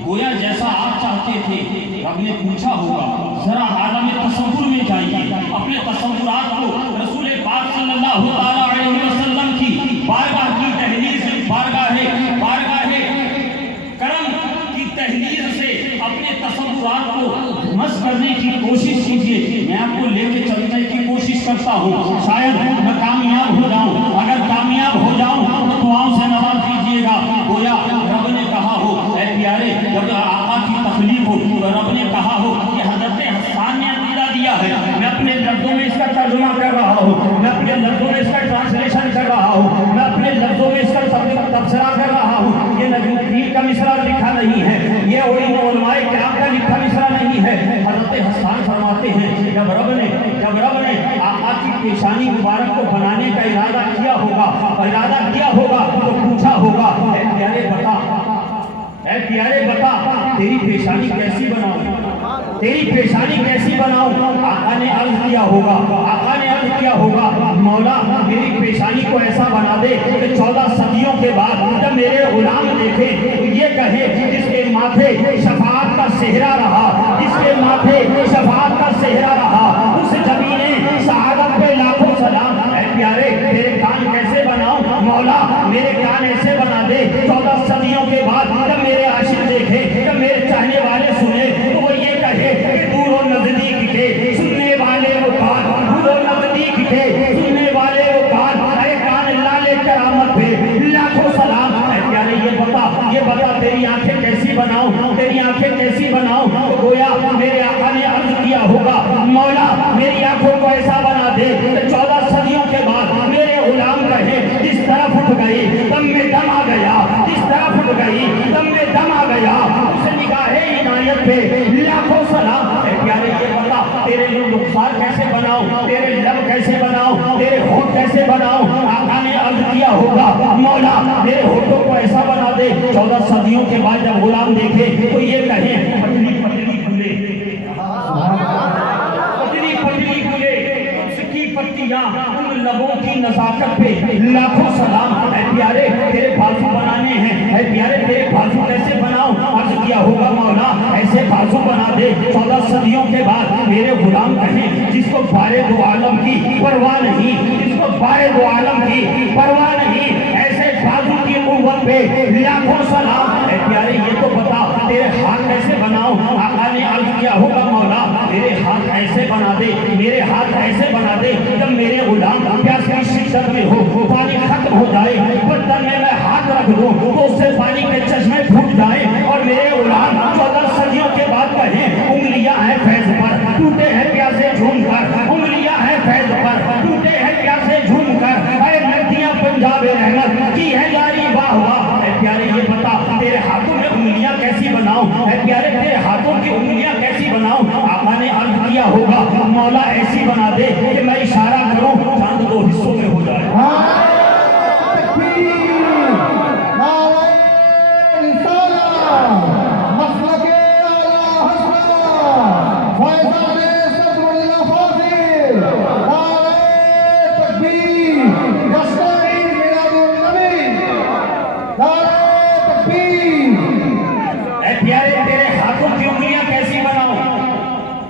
گویا جیسا آپ چاہتے تھے۔ رب نے پوچھا ہوگا ذرا عالم تصور میں جائیے، اپنے تصورات کو رسول پاک صلی اللہ علیہ وسلم کی بارگاہ کی تحریر سے، بارگاہ کرم کی تحریر سے اپنے تصورات کو مس کرنے کی کوشش کیجیے۔ میں آپ کو لے کے چلنے کی کوشش کرتا ہوں، شاید میں کامیاب ہو جاؤں، اگر کامیاب ہو جاؤں تو دعاؤں سے نواز کیجیے گا۔ گویا رب نے کہا ہو اے پیارے، جب آقا کی تخلیق ہو تو رب نے کہا ہو کہ حضرت حسان نے عقیدہ دیا ہے، میں اپنے لفظوں میں اس کا ترجمہ کر رہا ہوں، میں اپنے لفظوں میں اس کا ٹرانسلیشن کر رہا ہوں، میں اپنے لفظوں میں اس کا تبصرہ کر رہا ہوں۔ یہ نجم الدین کا مصرع لکھا نہیں ہے، یہ علماء کرام کا لکھا مصرع نہیں ہے۔ حضرت حسان فرماتے ہیں جب رب نے آقا کی پیشانی مبارک کو بنانے کا ارادہ کیا ہوگا تو پوچھا ہوگا اے پیارے بتا تیری پیشانی کیسی بناؤں، تیری پیشانی کیسی بناؤں؟ آقا نے عرض کیا ہوگا مولا میری پیشانی کو ایسا بنا دے کہ 14 صدیوں کے بعد جب میرے غلام دیکھیں تو یہ کہے جس کے ماتھے شفاعت کا صحرا رہا، جس کے ماتھے شفاعت کا صحرا رہا، اس جبین سعادت پہ لاکھوں سلام۔ اے پیارے میرے کان کیسے بناؤں مولا، میرے کان ایسے بنا دے 14 صدیوں کے بعد جب میرے عاشق دیکھے، جب میرے چاہنے والے سنے تو وہ یہ کہے کہ دور و نزدیک کے سننے والے وہ کان، دور و نزدیک کے سننے والے وہ کان، ارے کان لالے کرامت پہ لاکھوں سلام۔ اے پیارے یہ بتا تیری آنکھیں کیسی بناؤں، تیری آنکھیں کیسی بناؤں؟ تو گویا میرے آقا نے عرض کیا ہوگا مولا میری آنکھوں کو ایسا بنا دے کہ 14 صدیوں کے بعد میرے غلام کہے جس طرف اٹھ گئی دم میں دم آ گیا، جس طرف اٹھ گئی دم میں دم آ گیا، اس نگاہ عنایت پہ لاکھوں سلام۔ اے پیارے یہ بتا تیرے لیے رخسار کیسے بناؤں؟ آقا نے عرض کیا ہوگا مولا میرے ہونٹوں کو ایسا بنا دے 14 صدیوں کے بعد جب غلام دیکھے تو یہ کہیں پتلی پتلی پھولے، پتلی پتلی پھولے، اس کی پتیاں ان لبوں کی نزاکت پہ لاکھوں سلام۔ اے پیارے تیرے بازو بنانے ہیں، اے پیارے تیرے بازو کیسے بناؤں؟ عرض کیا ہوگا مولا ایسے بازو بنا دے 14 صدیوں کے بعد میرے غلام کہیں جس کو بارے دو عالم کی پرواہ نہیں، جس کو بارے دو عالم کی پرواہ نہیں، ایسے بازو کی قوت پہ لاکھوں سلام۔ اے پیارے یہ تو بتا تیرے ہاتھ کیسے بناؤں؟ آقا نے عرض کیا ہوگا مولا میرے ہاتھ ایسے بنا دے، میرے ہاتھ ایسے بنا دے جب میرے غلام پیاس کی شدت میں ہو، پانی ختم ہو جائے، برتن میں ہاتھ رکھ دوں تو اس سے پانی کے چشمے پھوٹ جائیں اور میرے غلام 14 صدیوں کے بعد کہیں انگلیاں ہیں فیض پر ٹوٹے ہیں پیاسے جھوم کر، انگلیاں ہیں فیض پر ٹوٹے ہیں پیاسے جھوم کر، اے ندیاں پنجاب رحمت کی ہے جاری واہ واہ۔ اے پیارے یہ بتا تیرے ہاتھوں میں انگلیاں کیسی بناؤں؟ اے پیارے تیرے ہاتھوں کی انگلیاں کیسی بناؤں؟ آقا نے عرض کیا ہوگا مولا ایسی بنا دے کہ میں اشارہ کروں چاند 2 حصوں میں ہو جائے۔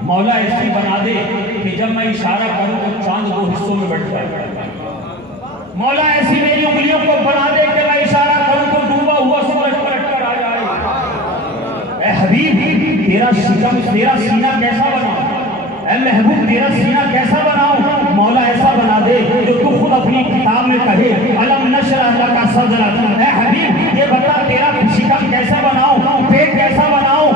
مولا ایسی بنا دے کہ جب میں اشارہ کروں تو چاند 2 حصوں میں بٹ جائے۔ مولا ایسی میری انگلیوں کو بنا دے کہ میں اشارہ کروں تو ڈوبا ہوا سورج پلٹ کر آ جائے۔ اے حبیب تیرا شکم تیرا سینہ کیسا بناؤں؟ اے محبوب تیرا سینہ کیسا بناؤں؟ مولا ایسا بنا دے جو تو خود اپنی کتاب میں کہے الم نشرح لک صدرک۔ اے حبیب یہ بتا تیرا شکم کیسا بناؤں، پیٹ کیسا بناؤں؟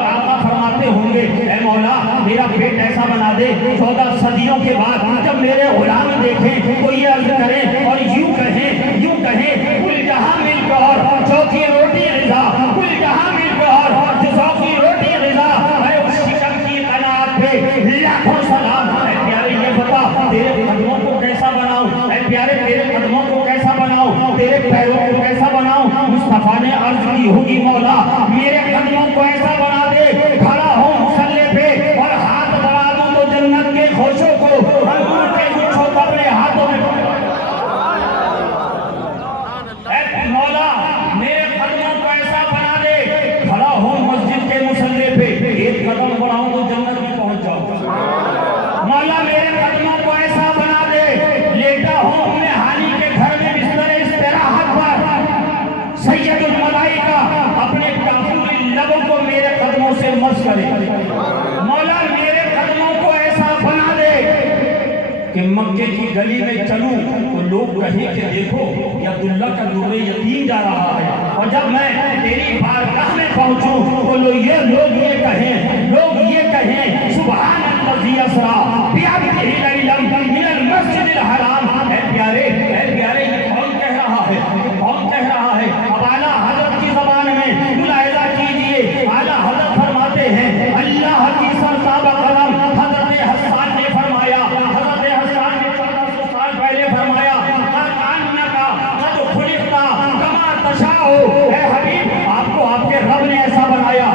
آقا فرماتے ہوں گے اے مولا میرا پیٹ ایسا بنا دے 14 صدیوں کے بعد جب میرے غلام دیکھیں تو یہ عرض کریں اور یوں کہیں کل جہاں مل کر اور چوتھی روٹی غذا، کل جہاں مل کر اور چوتھی روٹی غذا، اے اس شکم کی قناعت پہ لاکھوں سلام۔ اے پیارے یہ بتا تیرے قدموں کو کیسا بناؤں؟ اے پیارے تیرے قدموں کو کیسا بناؤں؟ تیرے پیروں کو کیسا بناؤں؟ مصطفیٰ نے عرض کی ہوگی مولا میرے قدموں کو ایسا بنا دے کھڑا ہوں مسلے پہ اور ہاتھ بڑھا دوں تو جنت کے خوشوں کو انگور کے گچھوں کو اپنے ہاتھوں میں۔ اے مولا میرے قدموں کو ایسا بنا دے کھڑا ہوں مسجد کے مسلے پہ ایک قدم بڑھاؤں تو جنت میں پہنچ جاؤں۔ مولا میرے قدموں کو ایسا بنا دے لیٹا ہوں اپنے حالی کے گھر میں بستر استراحت پر سید الملائکہ اپنے کافور لبوں کو میرے قدموں سے مس کرے۔ مولا میرے قدموں کو ایسا بنا دے کہ مکے کی گلی میں چلوں تو لوگ کہیں کہ دیکھو یہ عبداللہ کا نور یتیم جا رہا ہے، اور جب میں تیری بارگاہ میں پہنچوں تو لوگ یہ کہیں سبحان الذی اسریٰ بعبدہ لیلا من المسجد الحرام۔ اے پیارے یہ کون کہہ رہا ہے؟ کون کہہ رہا ہے؟ اب اعلیٰ حضرت کی زبان میں ملاحظہ کیجئے، اعلیٰ حضرت فرماتے ہیں اللہ کی سرتاب قدم حضرت حسان نے فرمایا، حضرت حسان نے 1400 سال پہلے فرمایا قد خلقت کما تشاء۔ اے حبیب آپ کو آپ کے رب نے ایسا بنایا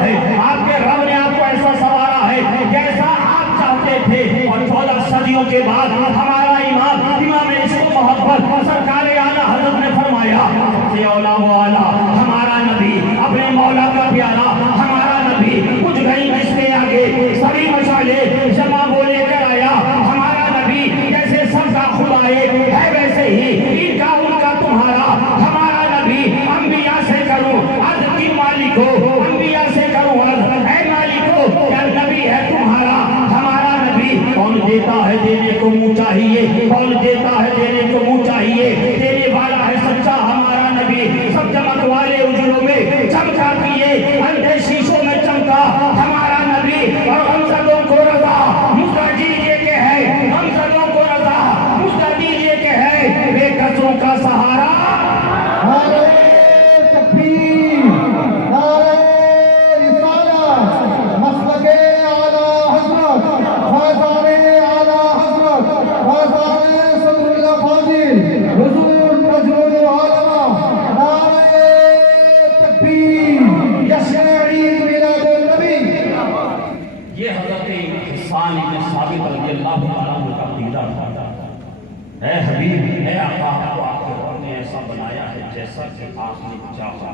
حسان ابن ثابت رضی اللہ تعالیٰ عنہ کا قیدہ تھا، اے حبیب، اے آقا، آپ کو آپ کے رب نے ایسا بنایا ہے جیسا کہ آپ نے چاہا،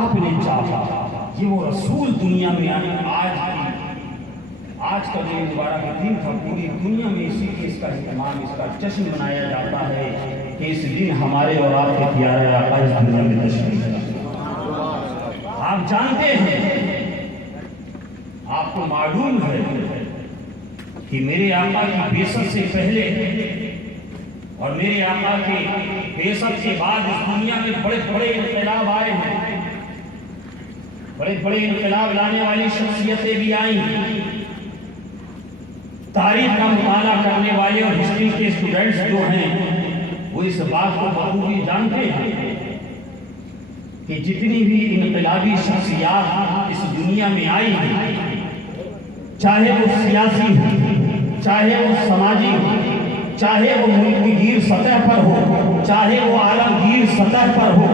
آپ نے چاہا۔ یہ وہ رسول دنیا میں آنے آج کا جو مبارک دن تھا، پوری دنیا میں اسی کے اس کا اہتمام، اس کا جشن منایا جاتا ہے کہ اس دن ہمارے اور آپ کے پیارے آقا اس دنیا میں تشریف لائے۔ آپ جانتے ہیں، آپ کو معلوم ہے کہ میرے آقا کی بعثت سے پہلے اور میرے آقا کے بعثت کے بعد اس دنیا میں بڑے بڑے انقلاب آئے ہیں، بڑے بڑے انقلاب لانے والی شخصیتیں بھی آئی ہیں۔ تاریخ کا مطالعہ کرنے والے اور ہسٹری کے اسٹوڈنٹس جو ہیں وہ اس بات کو بخوبی جانتے ہیں کہ جتنی بھی انقلابی شخصیات اس دنیا میں آئی ہیں، چاہے وہ سیاسی ہو، چاہے وہ سماجی ہو، چاہے وہ ملک گیر سطح پر ہو، چاہے وہ عالمگیر سطح پر ہو،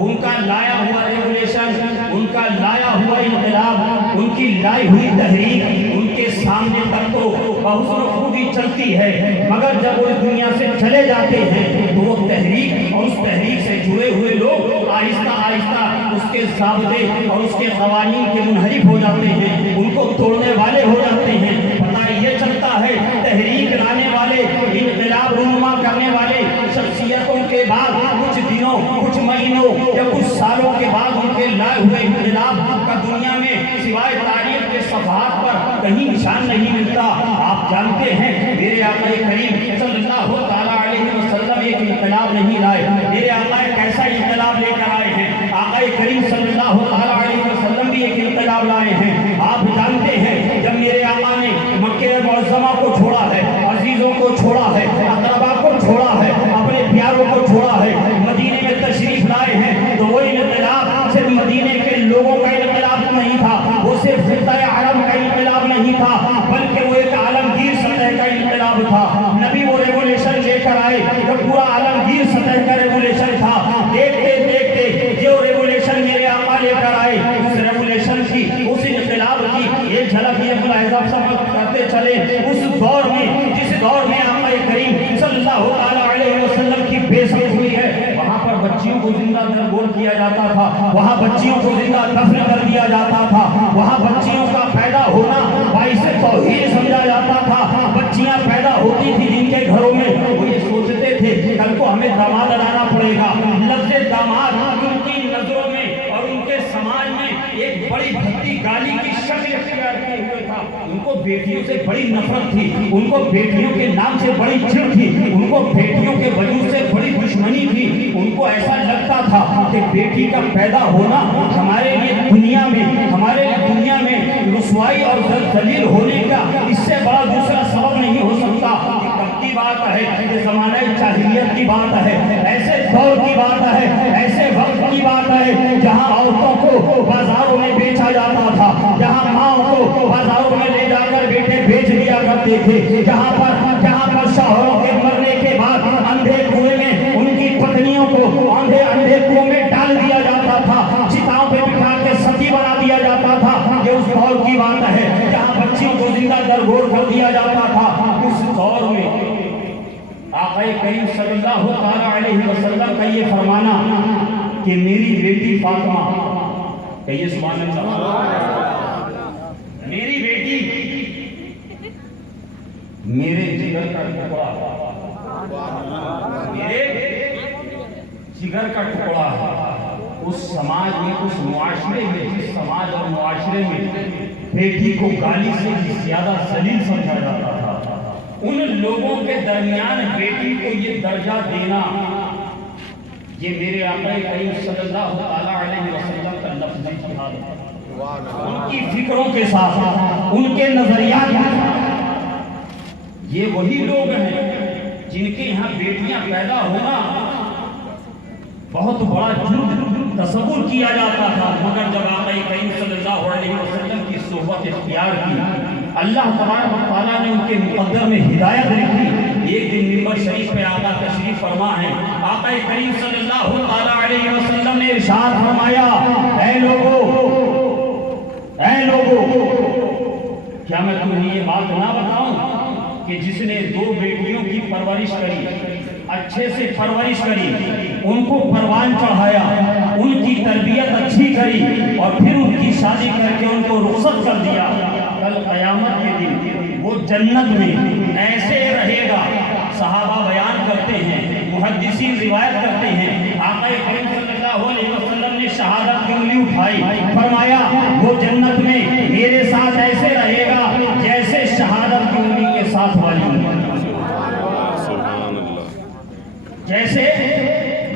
ان کا لایا ہوا ریگولیشن، ان کا لایا ہوا انقلاب، ان کی لائی ہوئی تحریک ان کے سامنے تک تو بحسن و خوبی چلتی ہے، مگر جب وہ اس دنیا سے چلے جاتے ہیں تو وہ تحریک اور اس تحریک سے جڑے ہوئے لوگ آہستہ آہستہ اس کے ضابطے اور اس کے قوانین کے منحرف ہو جاتے ہیں، ان کو توڑنے والے ہو جاتے ہیں۔ پتہ یہ چلتا ہے تحریک لانے والے، انقلاب رونما کرنے والے شخصیتوں کے بعد کچھ دنوں، کچھ مہینوں یا کچھ سالوں کے بعد ان کے لائے ہوئے انقلاب کا دنیا میں سوائے تاریخ کے صفحات پر کہیں نشان نہیں ملتا۔ آپ جانتے ہیں میرے آقا کریم صلی اللہ تعالیٰ علیہ وسلم ایک انقلاب نہیں لائے، میرے آقا ایک ایسا انقلاب لے کر آئے ہیں، آقا کریم صلی اللہ تعالیٰ علیہ وسلم بھی ایک انقلاب لائے ہیں۔ آپ جانتے ہیں جب میرے آقا نے مکہ معظمہ کو چھوڑا ہے، عزیزوں کو چھوڑا ہے، اقربا کو چھوڑا ہے، اپنے پیاروں کو چھوڑا ہے، مدینے میں تشریف لائے ہیں، تو وہ انقلاب صرف مدینے کے لوگوں کا انقلاب نہیں تھا، وہ صرف خطہ عرب کا انقلاب نہیں تھا، بلکہ وہ ایک عالمگیر سطح کا انقلاب تھا۔ نبی وہ ریگولیشن لے کر آئے، وہ پورا عالمگیر سطح کا ریگولیشن تھا۔ دیکھتے دیکھتے جو ریگولیشن میرے آقا لے کر آئے، اس ریگولیشن کی، اس انقلاب کی ایک جھلک یہ ملاحظہ سب کرتے چلے۔ اس دور میں، جس دور میں آقا کریم صلی اللہ تعالیٰ علیہ وسلم کی بعثت ہوئی ہے، وہاں پر بچیوں کو زندہ درگور کیا جاتا تھا، وہاں بچیوں کو زندہ دفن کر دیا جاتا تھا، وہاں بچیوں کا پیدا ہونا باعث توحید سمجھا جاتا تھا۔ بچیاں پیدا ہوتی تھی جن کے گھروں میں، وہ یہ سوچتے تھے کل کو ہمیں داماد لانا پڑے گا۔ لفظ داماد ان کی نظروں میں اور ان کے سماج میں ایک بڑی بھدی گالی کی شکل اختیار کیے ہوئے تھا۔ ان کو بیٹیوں سے بڑی نفرت تھی، ان کو بیٹیوں کے نام سے بڑی چڑ تھی، ان کو بیٹیوں کے وجود سے بڑی دشمنی تھی۔ ان کو ایسا لگتا تھا کہ بیٹی کا پیدا ہونا ہمارے لیے دنیا میں رسوائی اور ذلیل ہونے کا اس سے بڑا دوسرا سبب نہیں ہو سکتا۔ یہ کب کی بات ہے؟ یہ زمانہ جاہلیت کی بات ہے، ایسے دور کی بات ہے، ایسے وقت کی بات ہے جہاں عورتوں کو بازاروں میں بیچا جاتا تھا، جہاں ماں کو بازاروں میں لے جا کر بیٹے بیچ دیا کرتے تھے، جہاں پر شوہروں کے مرنے کے بعد اندھے کنویں میں ان کی پتنیوں کو اندھے کنویں میں ڈال دیا جاتا تھا، چتاؤں پہ بٹھا کے ستی بنا دیا جاتا تھا۔ یہ اس دور کی بات ہے جہاں بچیوں کو زندہ درگور کر دیا جاتا تھا۔ اس دور میں آقا کریم صلی اللہ تعالیٰ علیہ وسلم کا یہ فرمانا کہ میری بیٹی فاطمہ، کہیے سبحان اللہ، میری بیٹی میرے جگر کا ٹکڑا، میرے جگر کا ٹکڑا ہے۔ اس سماج میں، اس معاشرے میں، جس سماج اور معاشرے میں بیٹی کو گالی سے زیادہ ذلیل سمجھا جاتا تھا، ان لوگوں کے درمیان بیٹی کو یہ درجہ دینا، یہ میرے آقا کریم صلی اللہ تعالیٰ علیہ وسلم کا لفظی جہاد ہے۔ ان کی فکروں کے ساتھ، ان کے نظریات کے ساتھ، یہ وہی لوگ ہیں جن کے یہاں بیٹیاں پیدا ہونا بہت بڑا جرم تصور کیا جاتا تھا، مگر جب آقا کریم صلی اللہ علیہ وسلم کی صحبت اختیار کی، اللہ تبارک و تعالیٰ نے ان کے مقدر میں ہدایت لکھی۔ ایک دن ممبر شریف پہ آقا تشریف فرما ہے، آقا کریم صلی اللہ تعالیٰ علیہ وسلم نے ارشاد فرمایا، اے لوگو، کیا میں تمہیں کہ جس نے 2 بیٹیوں کی پرورش کری، اچھے سے پرورش کری، ان کو پروان چڑھایا، ان کی تربیت اچھی کری اور پھر ان کی شادی کر کے ان کو رخصت کر دیا، کل قیامت کے دن وہ جنت میں ایسے رہے گا۔ صحابہ بیان کرتے ہیں، محدثین روایت کرتے ہیں، آقا کریم صلی اللہ علیہ وسلم نے شہادت کی انگلی اٹھائی، فرمایا وہ جنت میں میرے ساتھ ایسے رہے گا جیسے شہادت کی انگلی کے ساتھ والی انگلی، جیسے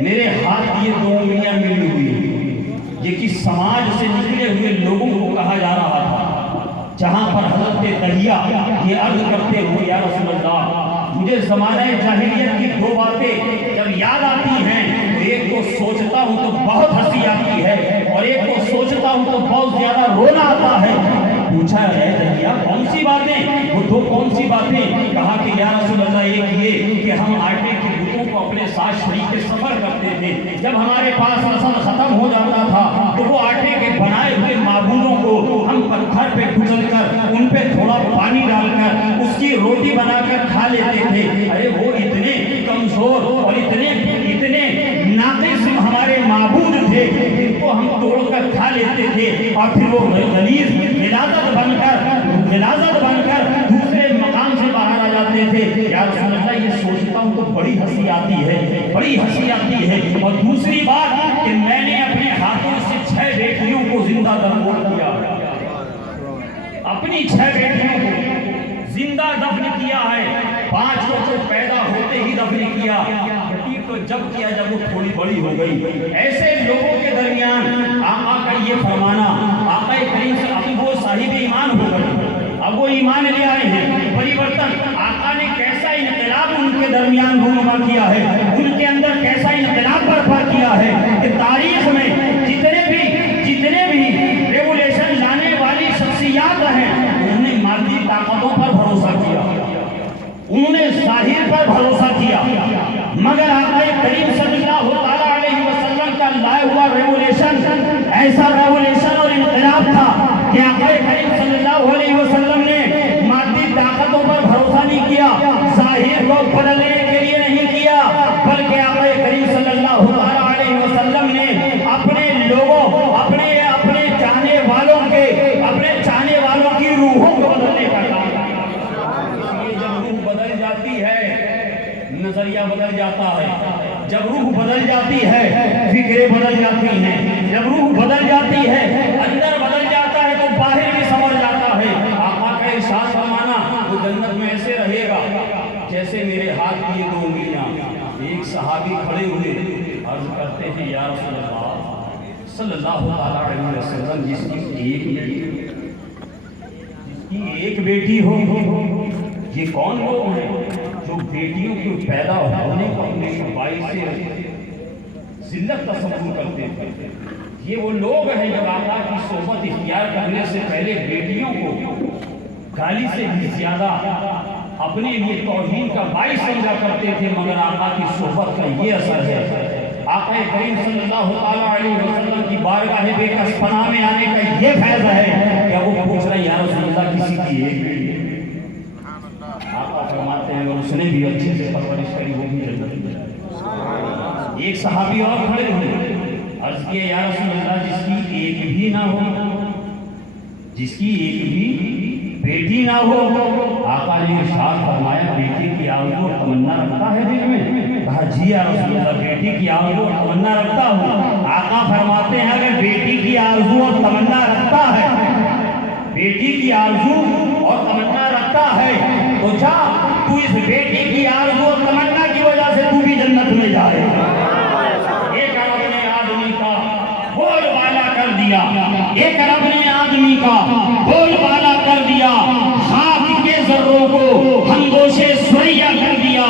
میرے ہاتھ یہ 2 انگلیاں ملی ہوئی ہیں۔ یہ کس سماج سے نکلے ہوئے لوگوں کو کہا جا رہا تھا، جہاں پر حضرت دہیہ یہ عرض کرتے ہوئے یا رسول اللہ مجھے زمانہ جاہلیت کی 2 باتیں جب یاد آتی ہیں، ایک کو سوچتا ہوں تو بہت ہنسی آتی ہے اور ایک کو سوچتا ہوں تو بہت زیادہ رونا آتا ہے۔ پوچھا ہے دہیہ کون سی باتیں؟ وہ 2 کون سی باتیں؟ کہا کہ یا رسول اللہ ایک یہ کہ ہم آٹے کے بتوں کو اپنے ساتھ شریک کے سفر کرتے تھے، جب ہمارے پاس رسم ختم ہو جاتا تھا تو وہ آٹے کے بنائے ہوئے معبودوں کو ہم پتھر پہ کچل کر ان پہ تھوڑا پانی ڈال کر اس کی روٹی بنا کر کھا لیتے تھے۔ ارے وہ اتنے کمزور اور اتنے ناقص ہمارے معبود تھے جن کو ہم توڑ کر کھا لیتے تھے اور پھر وہ غلیظ غلاظت بن کر دوسرے مقام سے باہر آ جاتے تھے۔ یا رسول اللہ یہ سوچتا ہوں تو بڑی ہنسی آتی ہے، بڑی ہنسی آتی ہے۔ اور دوسری بات کہ میں نے اپنے ہاتھوں سے 6 بیٹیوں کو زندہ دفن کیا، اپنی 6 بیٹیوں کو زندہ دفن کیا ہے، 5 کو تو پیدا ہوتے ہی دفن کیا، تو جب کیا جب وہ تھوڑی بڑی ہو گئی۔ ایسے لوگوں کے درمیان آقا کا یہ فرمانا، آقا کریم سے اب وہ صاحب ایمان ہو گئے، اب وہ ایمان لے آئے ہیں، پریورتن آقا نے کیسا انقلاب ان کے درمیان رونما کیا ہے، ان کے اندر کیسا انقلاب برپا کیا ہے کہ تاریخ میں جتنے بھی ریولیشن لانے والی شخصیات ہیں انہوں نے مادی طاقتوں پر بھروسہ کیا، انہوں نے ظاہر پر بھروسہ کیا، مگر آقا کریم صلی اللہ علیہ وسلم کا لائے ہوا ریولیشن ایسا ریولیشن اور انقلاب تھا کہ آقا کریم صلی اللہ علیہ وسلم نے مادی طاقتوں پر بھروسہ نہیں کیا، ظاہر کو بدلنے کے لیے نہیں کیا، بلکہ آقا کریم صلی اللہ علیہ وسلم نے اپنے لوگوں اپنے چاہنے والوں کی روحوں کو بدلنے کا کام کیا۔ جب روح بدل جاتی ہے نظریہ بدل جاتا ہے، جب روح بدل جاتی ہے فکریں بدل جاتی ہیں، جب روح بدل جاتی ہے اندر بدل جاتا ہے تو باہر بھی سمجھ جاتا ہے۔ آقا کا ارشاد فرمانا وہ جنت میں ایسے رہے گا جیسے میرے ہاتھ کی 2 انگلیاں۔ ایک صحابی کھڑے ہوئے عرض کرتے ہیں یا رسول اللہ صلی اللہ علیہ وسلم جس کی ایک بیٹی ہو، یہ کون لوگ ہیں جو بیٹیوں کے پیدا ہونے کو اپنے باعث سے ذلت تصور کرتے تھے؟ یہ وہ لوگ ہیں جو آقا کی صحبت اختیار کرنے سے پہلے بیٹیوں کو گالی سے بھی زیادہ اپنے لیے توہین کا باعث سمجھا کرتے تھے، مگر آقا کی صحبت کا یہ اثر ہے۔ آقا کریم صلی اللہ علیہ وسلم کی بارگاہ بے کس پناہ میں آنے کا یہ فیض ہے کہ وہ پوچھ رہے ہیں یا رسول اللہ کسی کی ایک بیٹی؟ آقا فرماتے ہیں اگر اس نے بھی اچھے سے پرورش کری وہ بھی جنت میں جائے گا۔ ایک صحابی اور کھڑے ہوئے عرض کیا یا رسول اللہ جس کی ایک بھی نہ ہو، جس کی ایک بھی بیٹی نہ ہو، آقا نے ارشاد فرمایا بیٹی کی آرزو اور تمنا رکھتا ہے دل میں؟ کہا جی یا رسول اللہ بیٹی کی آرزو اور تمنا رکھتا ہوں۔ آقا فرماتے ہیں اگر بیٹی کی آرزو اور تمنا رکھتا ہے، بیٹی کی آرزو اور تمنا رکھتا ہے تو جا تو اس بیٹی کی آرزو اور تمنا کی وجہ سے تو بھی جنت میں جائے گا۔ ایک عرب نے آدمی کا بول بالا کر دیا، ایک عرب نے آدمی کا بول بالا کر دیا، خاک کے ذروں کو ہمگوشے سریا کر دیا،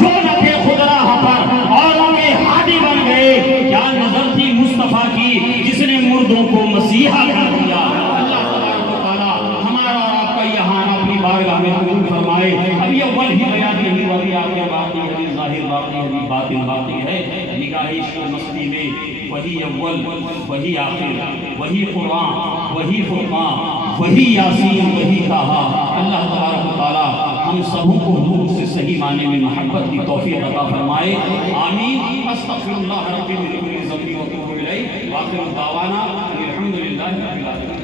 جو نہ تھے خود راہ پر اوروں کے ہادی بن گئے۔ کیا نظر تھی مصطفیٰ کی جس نے مردوں کو مسیحا کر دیا۔ اللہ تعالیٰ ہمارا اور آپ کا یہاں اپنی بارگاہ میں قبول فرمائے۔ اب یہ اول ہی بیان نہیں ہوا، ابھی آپ کے باقی ابھی ظاہر باقی ابھی باطن باقی ہے۔ نگاہ عشق مستی میں وہی اول وہی آخر وہی قرآن وہی فرقان وہی یاسین وہی طٰہٰ۔ اللہ تبارک و تعالیٰ ہم سبوں کو نور سے صحیح معنی میں محبت کی توفیق عطا فرمائے، آمین۔ استغفر اللہ ربی من کل ذنب و اتوب الیہ، وآخر دعوانا الحمد للہ رب العالمین۔